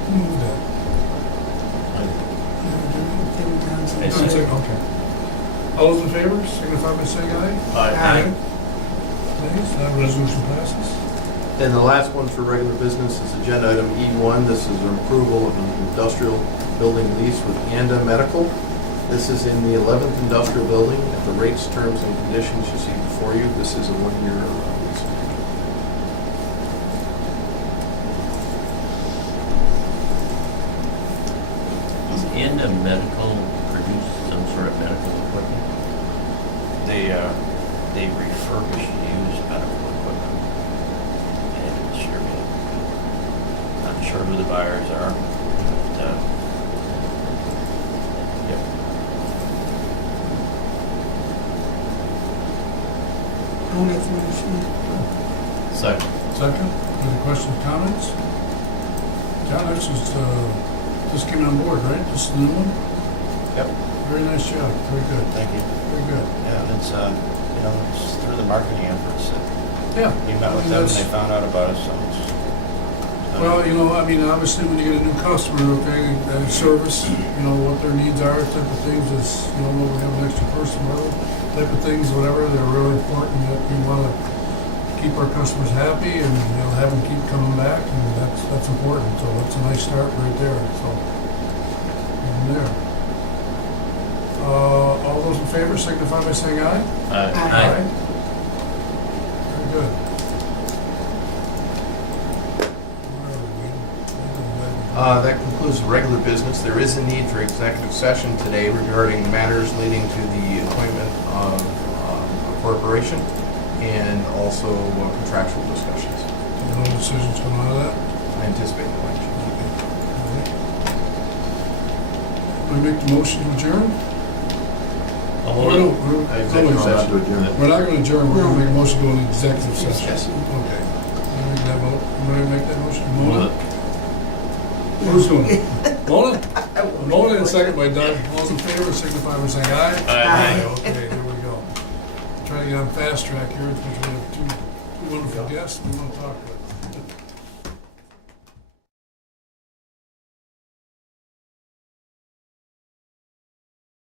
Move that. David Johnson. Hey, That's it, okay. All those in favor, signify by saying aye. Aye. Nays, that resolution passes. And the last one for regular business is agenda item E1. This is an approval of an industrial building lease with Anda Medical. This is in the 11th Industrial Building. At the rates, terms, and conditions you see before you, this is a 1-year lease. Does Anda Medical produce some sort of medical equipment? They refurbish used medical equipment and distribute it. Not sure who the buyers are, but yep. I'll make the motion. Second. Second, any questions, comments? John, this is, just came on board, right? This is the new one? Yep. Very nice job, very good, Thank you. very good. Yeah, and it's it's through the marketing efforts that Yeah. we met with them and they found out about us, so it's. Well, I mean, obviously, when you get a new customer, okay, service, what their needs are, type of things is, we have an extra person, whatever, type of things, whatever, they're really important, that we want to keep our customers happy and, have them keep coming back, and that's important, so that's a nice start right there, so, even there. All those in favor signify by saying aye. Aye. Very good. That concludes the regular business. There is a need for executive session today regarding matters leading to the appointment of a corporation and also contractual discussions. No decisions come out of that? I anticipate no action. I make the motion to adjourn? We're not Executive session. going to adjourn, we're going to make a motion to go into executive session. Yes. Okay. Somebody make that motion? Move Mona? it. Who's doing it? Mona? Mona and second by Doug. All those in favor, signify by saying aye. Aye. Okay, there we go. Trying to get on fast track here, because we have two wonderful guests we want to talk with.